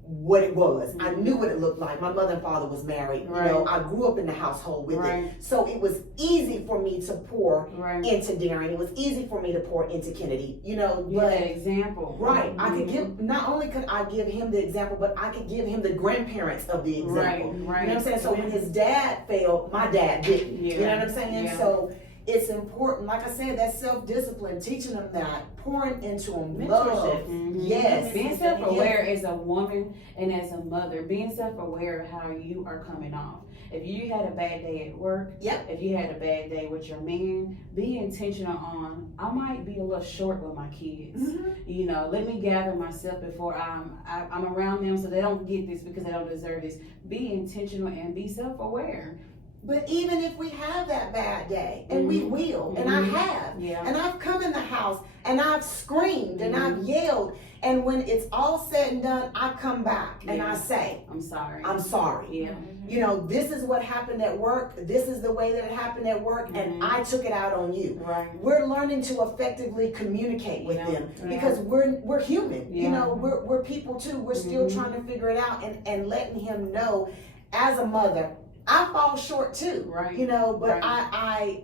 what it was. I knew what it looked like. My mother and father was married. You know, I grew up in the household with it. So it was easy for me to pour into Darren. It was easy for me to pour into Kennedy. You know, but an example. Right. I could give, not only could I give him the example, but I could give him the grandparents of the example. You know what I'm saying? So when his dad failed, my dad didn't. You know what I'm saying? So it's important, like I said, that self-discipline, teaching them that, pouring into them love. Yes. Being self-aware as a woman and as a mother, being self-aware of how you are coming off. If you had a bad day at work, if you had a bad day with your man, be intentional on, I might be a little short with my kids. You know, let me gather myself before I'm around them so they don't get this because they don't deserve this. Be intentional and be self-aware. But even if we have that bad day, and we will, and I have, and I've come in the house, and I've screamed, and I've yelled, and when it's all said and done, I come back, and I say, I'm sorry. I'm sorry. You know, this is what happened at work, this is the way that it happened at work, and I took it out on you. We're learning to effectively communicate with them, because we're human, you know, we're people too, we're still trying to figure it out, and letting him know, as a mother, I fall short too, you know, but I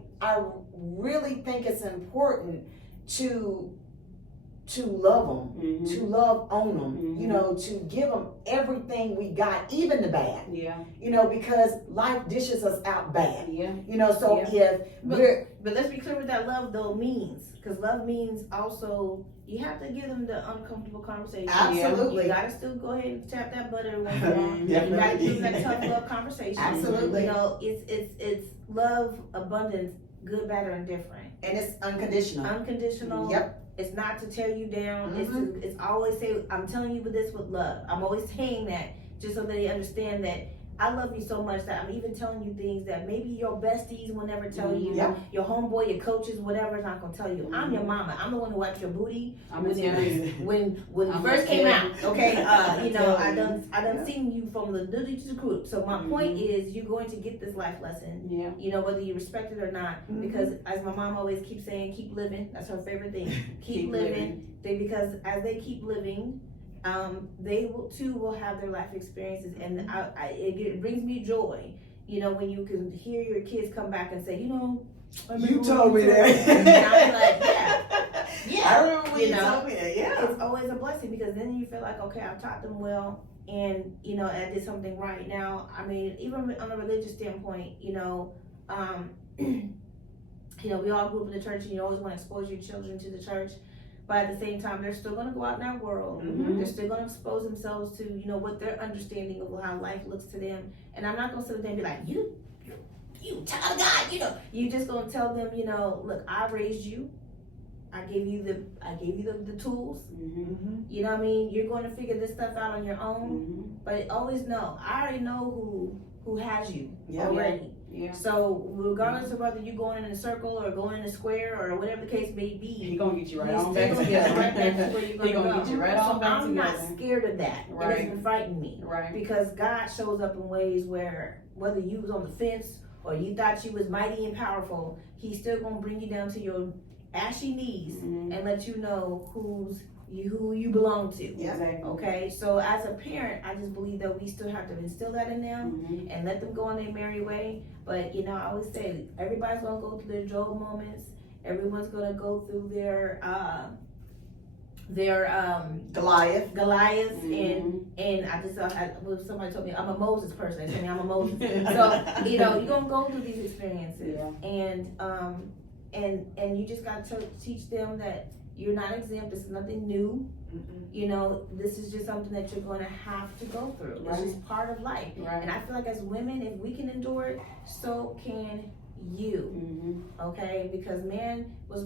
really think it's important to love them, to love on them, you know, to give them everything we got, even the bad, you know, because life dishes us out bad, you know, so but let's be clear what that love though means, because love means also you have to give them the uncomfortable conversation. Absolutely. You gotta still go ahead and tap that butt every once in a while. You gotta give them that tough love conversation. Absolutely. You know, it's love, abundance, good, bad, or indifferent. And it's unconditional. Unconditional. It's not to tear you down. It's always say, I'm telling you this with love. I'm always saying that just so that they understand that I love you so much that I'm even telling you things that maybe your besties will never tell you. Your homeboy, your coaches, whatever is not gonna tell you. I'm your mama. I'm the one who wiped your booty when you first came out. Okay, you know, I done seen you from the nudity to the group. So my point is, you're going to get this life lesson. You know, whether you respect it or not, because as my mom always keeps saying, keep living. That's her favorite thing. Keep living. Because as they keep living, they will have their life experiences, and it brings me joy, you know, when you can hear your kids come back and say, you know, you told me that. And I'm like, I remember when you told me that. It's always a blessing, because then you feel like, okay, I've taught them well, and you know, I did something right. Now, I mean, even on a religious standpoint, you know, you know, we all grew up in the church, and you always want to expose your children to the church. But at the same time, they're still going to go out in that world. They're still going to expose themselves to, you know, what their understanding of how life looks to them. And I'm not going to sit there and be like, you child of God, you know. You just going to tell them, you know, look, I raised you. I gave you the tools. You know what I mean? You're going to figure this stuff out on your own. But always know, I already know who has you already. Yeah. So regardless of whether you're going in a circle or going in a square or whatever the case may be, He gonna get you right he's on back still gonna get together. right back to where you're He gonna go. get you right on So back I'm not together. scared of that. It Right. doesn't frighten me. Right. Because God shows up in ways where whether you was on the fence or you thought you was mighty and powerful, he's still gonna bring you down to your ashy knees Mhm. and let you know who you belong to. Yeah. Exactly. Okay, so as a parent, I just believe that we still have to instill that in them Mhm. and let them go on their merry way. But you know, I always say everybody's gonna go through their Job moments. Everyone's gonna go through their Goliath. Goliaths Mhm. and I just somebody told me I'm a Moses person. They told me I'm a Moses. So you know, you're gonna go through these experiences, Yeah. and you just gotta teach them that you're not exempt. This is nothing new. You know, this is just something that you're gonna have to go through. It's Right. just part of life. Right. And I feel like as women, if we can endure it, so can you. Mhm. Okay, because man was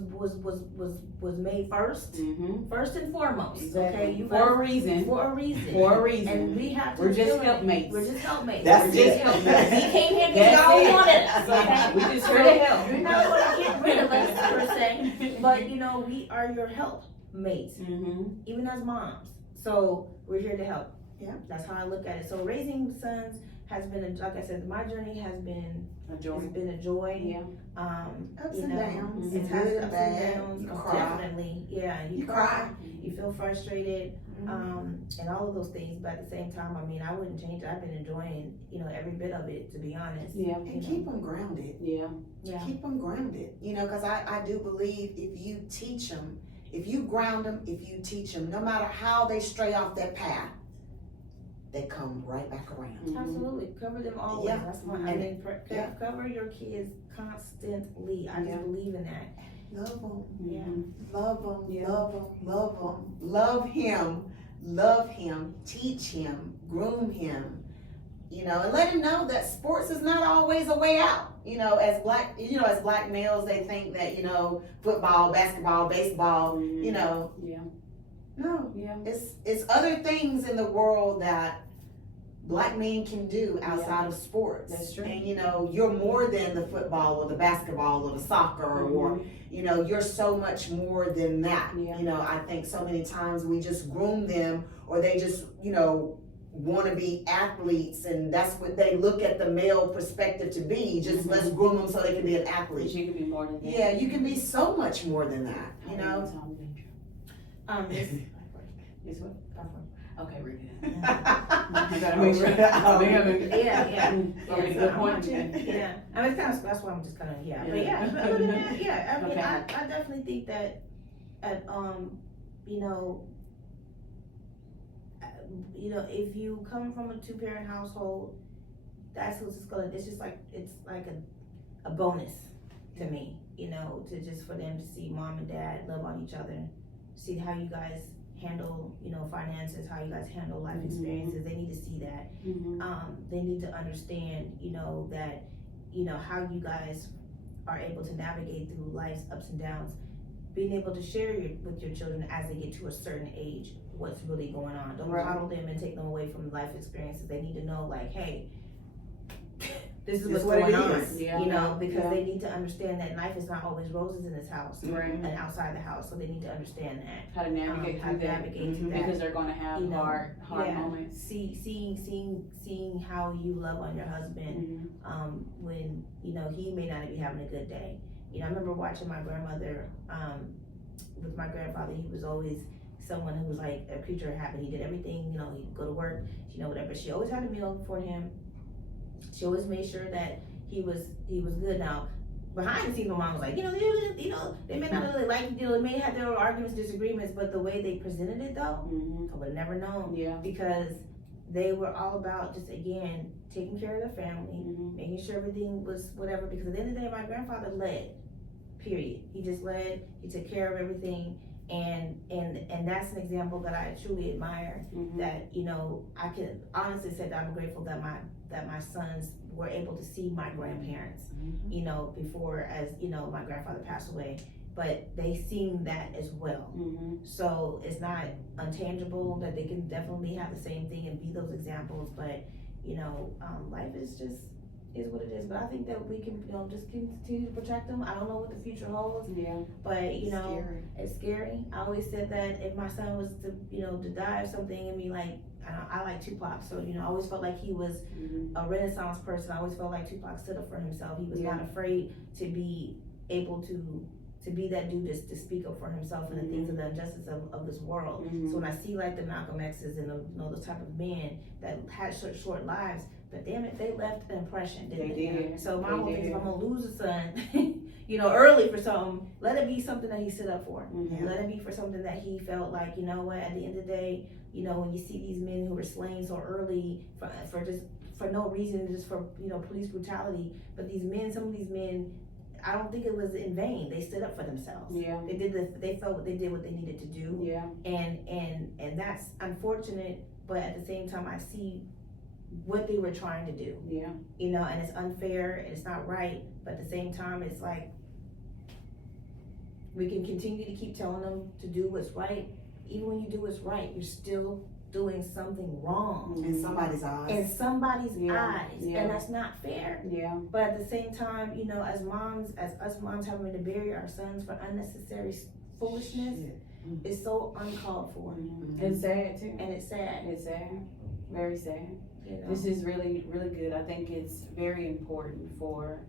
made first and foremost. Exactly. Okay, you For a reason. for a reason. For a reason. And we have to. We're just feel it. helpmates. We're just helpmates. That's We're just it. helpmates. We came here because That's y'all it. wanted us. Okay, We just We're here to help. You're not going to get rid of us per se, but you know we are your helpmates, Mhm. even as moms. So we're here to help. Yeah. That's how I look at it. So raising sons has been, like I said, my journey has been A joy. it's been a joy. Yeah. Ups You and know, downs. It Good has and ups bad. and downs. You Oh, cry. definitely, yeah. You cry. You feel frustrated, Mhm. and all of those things. But at the same time, I mean, I wouldn't change it. I've been enjoying, you know, every bit of it. To be honest. Yeah. And keep them grounded. Yeah. Yeah. Keep them grounded. You know, because I do believe if you teach them, if you ground them, if you teach them, no matter how they stray off that path, they come right back around. Mhm. Absolutely, cover them always. Yeah. That's why I And- mean, yeah. cover your kids constantly. I Yeah. just believe in that. Love them. Yeah. Love them, Yeah. love them, love them. Love him, teach him, groom him, you know, and let him know that sports is not always a way out. You know, as black males, they think that, you know, football, basketball, baseball, you know, Yeah. no, Yeah. it's other things in the world that black men can do outside of sports. That's true. And, you know, you're more than the football or the basketball or the soccer or you know, you're so much more than that. Yeah. You know, I think so many times we just groom them or they just, you know, want to be athletes and that's what they look at the male perspective to be. Just let's groom them so they can be an But athlete. you can be more than that. Yeah, you can be so much more than that, you know. This This what? Okay, read it. I gotta make sure. yeah. Okay, Yeah, good so point. Yeah, I mean, it's kind of, that's why I'm just kind of, but Yeah. yeah, but other than that, yeah, I mean, Okay. I definitely think that, you know, if you come from a two-parent household, that's what's just gonna, it's just like, it's like a bonus to me, you know, to just for them to see mom and dad love on each other, see how you guys handle, you know, finances, how you guys handle life experiences, they need to see that. They need to understand, you know, that, you know, how you guys are able to navigate through life's ups and downs, being able to share with your children as they get to a certain age, what's really going on. Don't Right. coddle them and take them away from life experiences. They need to know, like, hey, this is It's what's what it going on, is. Yeah. you know, because Yeah. they need to understand that life is not always roses in this house Right. and outside the house, so they need to understand that. How to navigate How through to that. navigate through that. Because they're gonna have You know, hard yeah. moments. Seeing how you love on your husband, when, you know, he may not be having a good day. You know, I remember watching my grandmother, with my grandfather. He was always someone who was like a creature of habit. He did everything, you know, he'd go to work, you know, whatever. She always had a meal for him. She always made sure that he was good. Now, behind the scenes, my mom was like, you know, they may not really like, you know, they may have their arguments, disagreements, but the way they presented it though, I would have never known. Yeah. Because they were all about just, again, taking care of their family, making sure everything was whatever, because at the end of the day, my grandfather led, period. He just led, he took care of everything, and that's an example that I truly admire, that, you know, I can honestly say that I'm grateful that my sons were able to see my grandparents, you know, before, as, you know, my grandfather passed away, but they seen that as well. So it's not untangible that they can definitely have the same thing and be those examples, but, you know, life is just, is what it is. But I think that we can, just continue to protect them. I don't know what the future holds, Yeah. but Scary. it's scary. I always said that if my son was to, to die of something, and be like, I like Tupac, so I always felt like he was Mm-hmm. a Renaissance person. I always felt like Tupac stood up for himself. He was Yeah. not afraid to be able to be that dude to speak up for himself and the things of the injustice of this world. Mhm. So when I see like the Malcolm X's and those type of men that had short lives, but damn it, they left an impression, didn't They they? did. So my They whole thing is, did. if I'm gonna lose a son, early for something, let it be something that he stood up for. Mhm. Let it be for something that he felt like, what, at the end of the day, when you see these men who were slain so early for no reason, just for police brutality, but some of these men, I don't think it was in vain. They stood up for themselves. Yeah. They felt they did what they needed to do. Yeah. And that's unfortunate, but at the same time I see what they were trying to do. Yeah. And it's unfair and it's not right, but at the same time it's like we can continue to keep telling them to do what's right. Even when you do what's right, you're still doing something wrong In somebody's eyes. in somebody's Yeah, eyes, yeah. and that's not fair. Yeah. But at the same time, as moms, as us moms having to bury our sons for unnecessary foolishness, Shit. is so uncalled for, Mhm. It's sad too. and it's sad. It's sad. Very sad. This is really, really good. I think it's very important for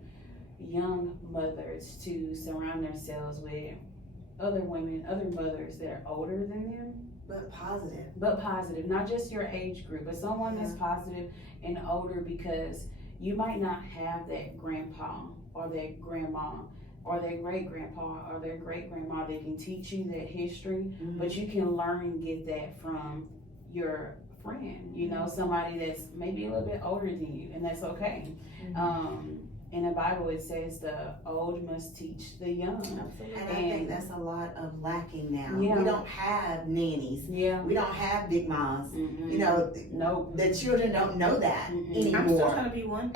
young mothers to surround themselves with other women, other mothers that are older than them, But positive. but positive. Not just your age group, but someone that's positive and older, because you might not have that grandpa or that grandma or their great grandpa or their great grandma that can teach you that history, but you can learn and get that from your friend, somebody that's maybe a little bit older than you, and that's okay. In the Bible it says the old must teach the young. Absolutely. And I think that's a lot of lacking now. Yeah. We don't have nannies. Yeah. We don't have big moms. Mm-mm. Nope. The children don't know that Mm-mm. anymore. I'm still trying to be one.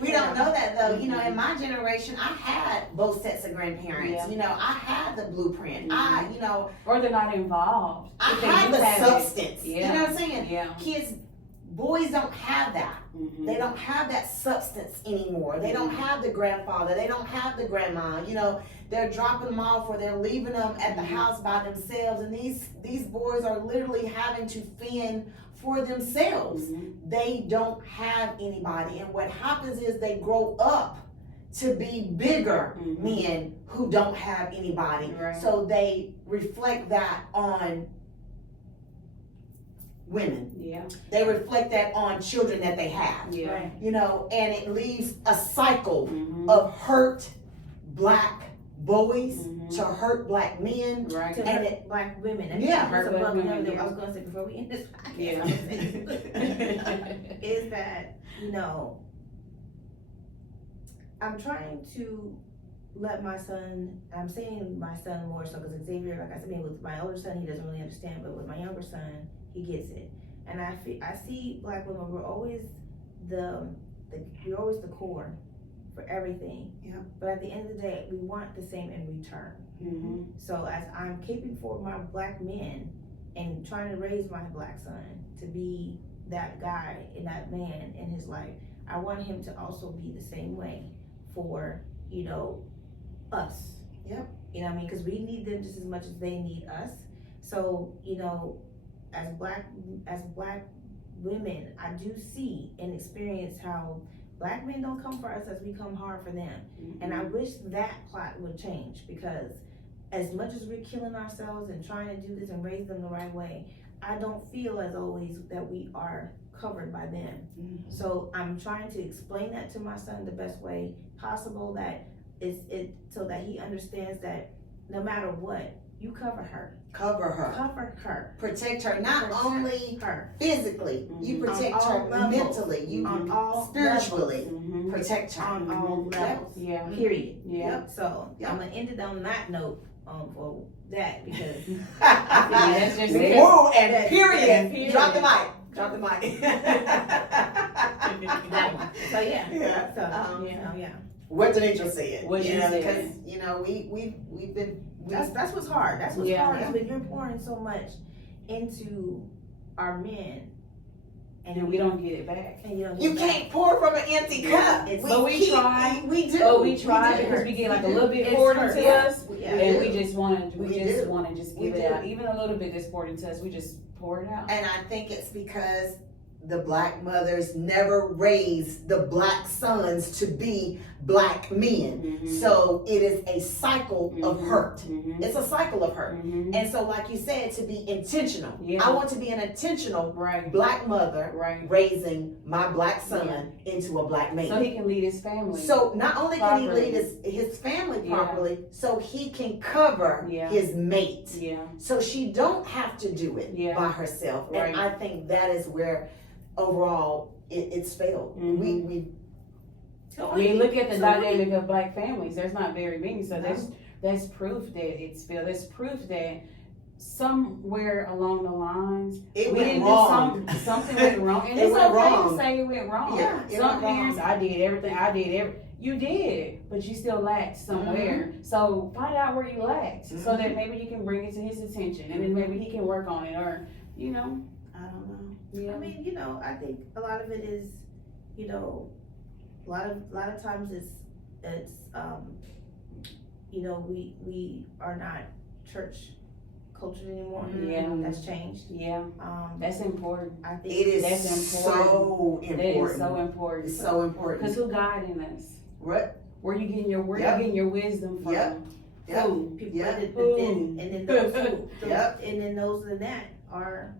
We don't know that though. In my generation, I had both sets of grandparents. Yeah. I had the blueprint. Mhm. Or they're not involved. I If they had do the have it. substance. Yeah. You know what I'm saying? Yeah. Kids, boys don't have that. Mm-mm. They don't have that substance anymore. They don't have the grandfather. They don't have the grandma. They're dropping them off or they're leaving them at the house by themselves. And these boys are literally having to fend for themselves. Mhm. They don't have anybody. And what happens is they grow up to be bigger Mhm. men who don't have anybody. Right. So they reflect that on women. Yeah. They reflect that on children that they have. Yeah. Right. And it leaves a cycle Mhm. of hurt black boys Mhm. to hurt black men. Right. To And hurt black women. And Yeah. that's Hurt above black and women, everything. yeah. I was going to say before we end this podcast, Yeah. I was saying, is that, I'm trying to let my son, I'm saying my son more so because Xavier, like I said, with my older son, he doesn't really understand, but with my younger son, he gets it. And I see black women, we're always we're always the core for everything. Yeah. But at the end of the day, we want the same in return. Mhm. So as I'm keeping for my black men and trying to raise my black son to be that guy and that man in his life, I want him to also be the same way for, us. Yep. You know what I mean? Because we need them just as much as they need us. So, as black women, I do see and experience how black men don't come for us as we come hard for them. And I wish that plot would change, because as much as we're killing ourselves and trying to do this and raise them the right way, I don't feel as always that we are covered by them. So I'm trying to explain that to my son the best way possible, that so that he understands that no matter what, you cover her. Cover her. Cover her. Protect her. Not Protect only her. physically, you Mhm. protect On all her levels. mentally, you On all spiritually Mhm. protect her. On all Yep. levels. Yeah. Period. Yeah. So Yep. I'm gonna end it on that note for that, because that's just it. Whoa, and That- period. period. Drop the mic. Drop the mic. that one. So yeah. Yeah. So Yeah. yeah. What Denitra said. What you said. Because we've been. That's what's hard. That's what's Yeah. hard, is when you're pouring so much into our men, and we don't get it back. And you don't You get it can't pour from an empty cup. It's- But we try. We do. Oh, we try do. because we get like a We do. little bit It's poured hurt. into Yeah. us, back. Yeah. We and do. we just want to We just do. want to just We give it do. out. Even a little bit that's poured into us, we just pour it out. And I think it's because the black mothers never raised the black sons to be black men. Mhm. So it is a cycle of Mhm. hurt. Mhm. It's a cycle of hurt. Mhm. And so, like you said, to be intentional. Yeah. I want to be an intentional Right. black mother Right. raising my black son into a black man. So he can lead his family. So not only can he properly. lead his family Yeah. properly, so he can cover Yeah. his mate. Yeah. So she don't have to do it Yeah. by herself. Right. And I think that is where overall it's failed. Mhm. We I mean, look at the So dynamic of black families. There's not very many, so No. that's proof that it's failed. There's proof that somewhere along the lines it we went didn't wrong. do something went wrong, and It it's went okay wrong. to say it went wrong. Yeah, it Some went wrong. parents, I did everything. You did, but you still lacked somewhere. Mm-hmm. So find out where you lacked, so that maybe you can bring it to his attention, and then maybe he can work on it, or you know, I don't know. yeah. I mean, you know, I think a lot of it is, you know, a lot of times it's you know, we are not church culture anymore. Yeah. That's changed. Yeah, that's important. I think It is That's so important. That is so important. It's so important. Because who guiding us? Right? Where you getting your Yep. you getting your wisdom from? Yep. Yep. Who? people Yeah. and then those who, Yep. and then those and that are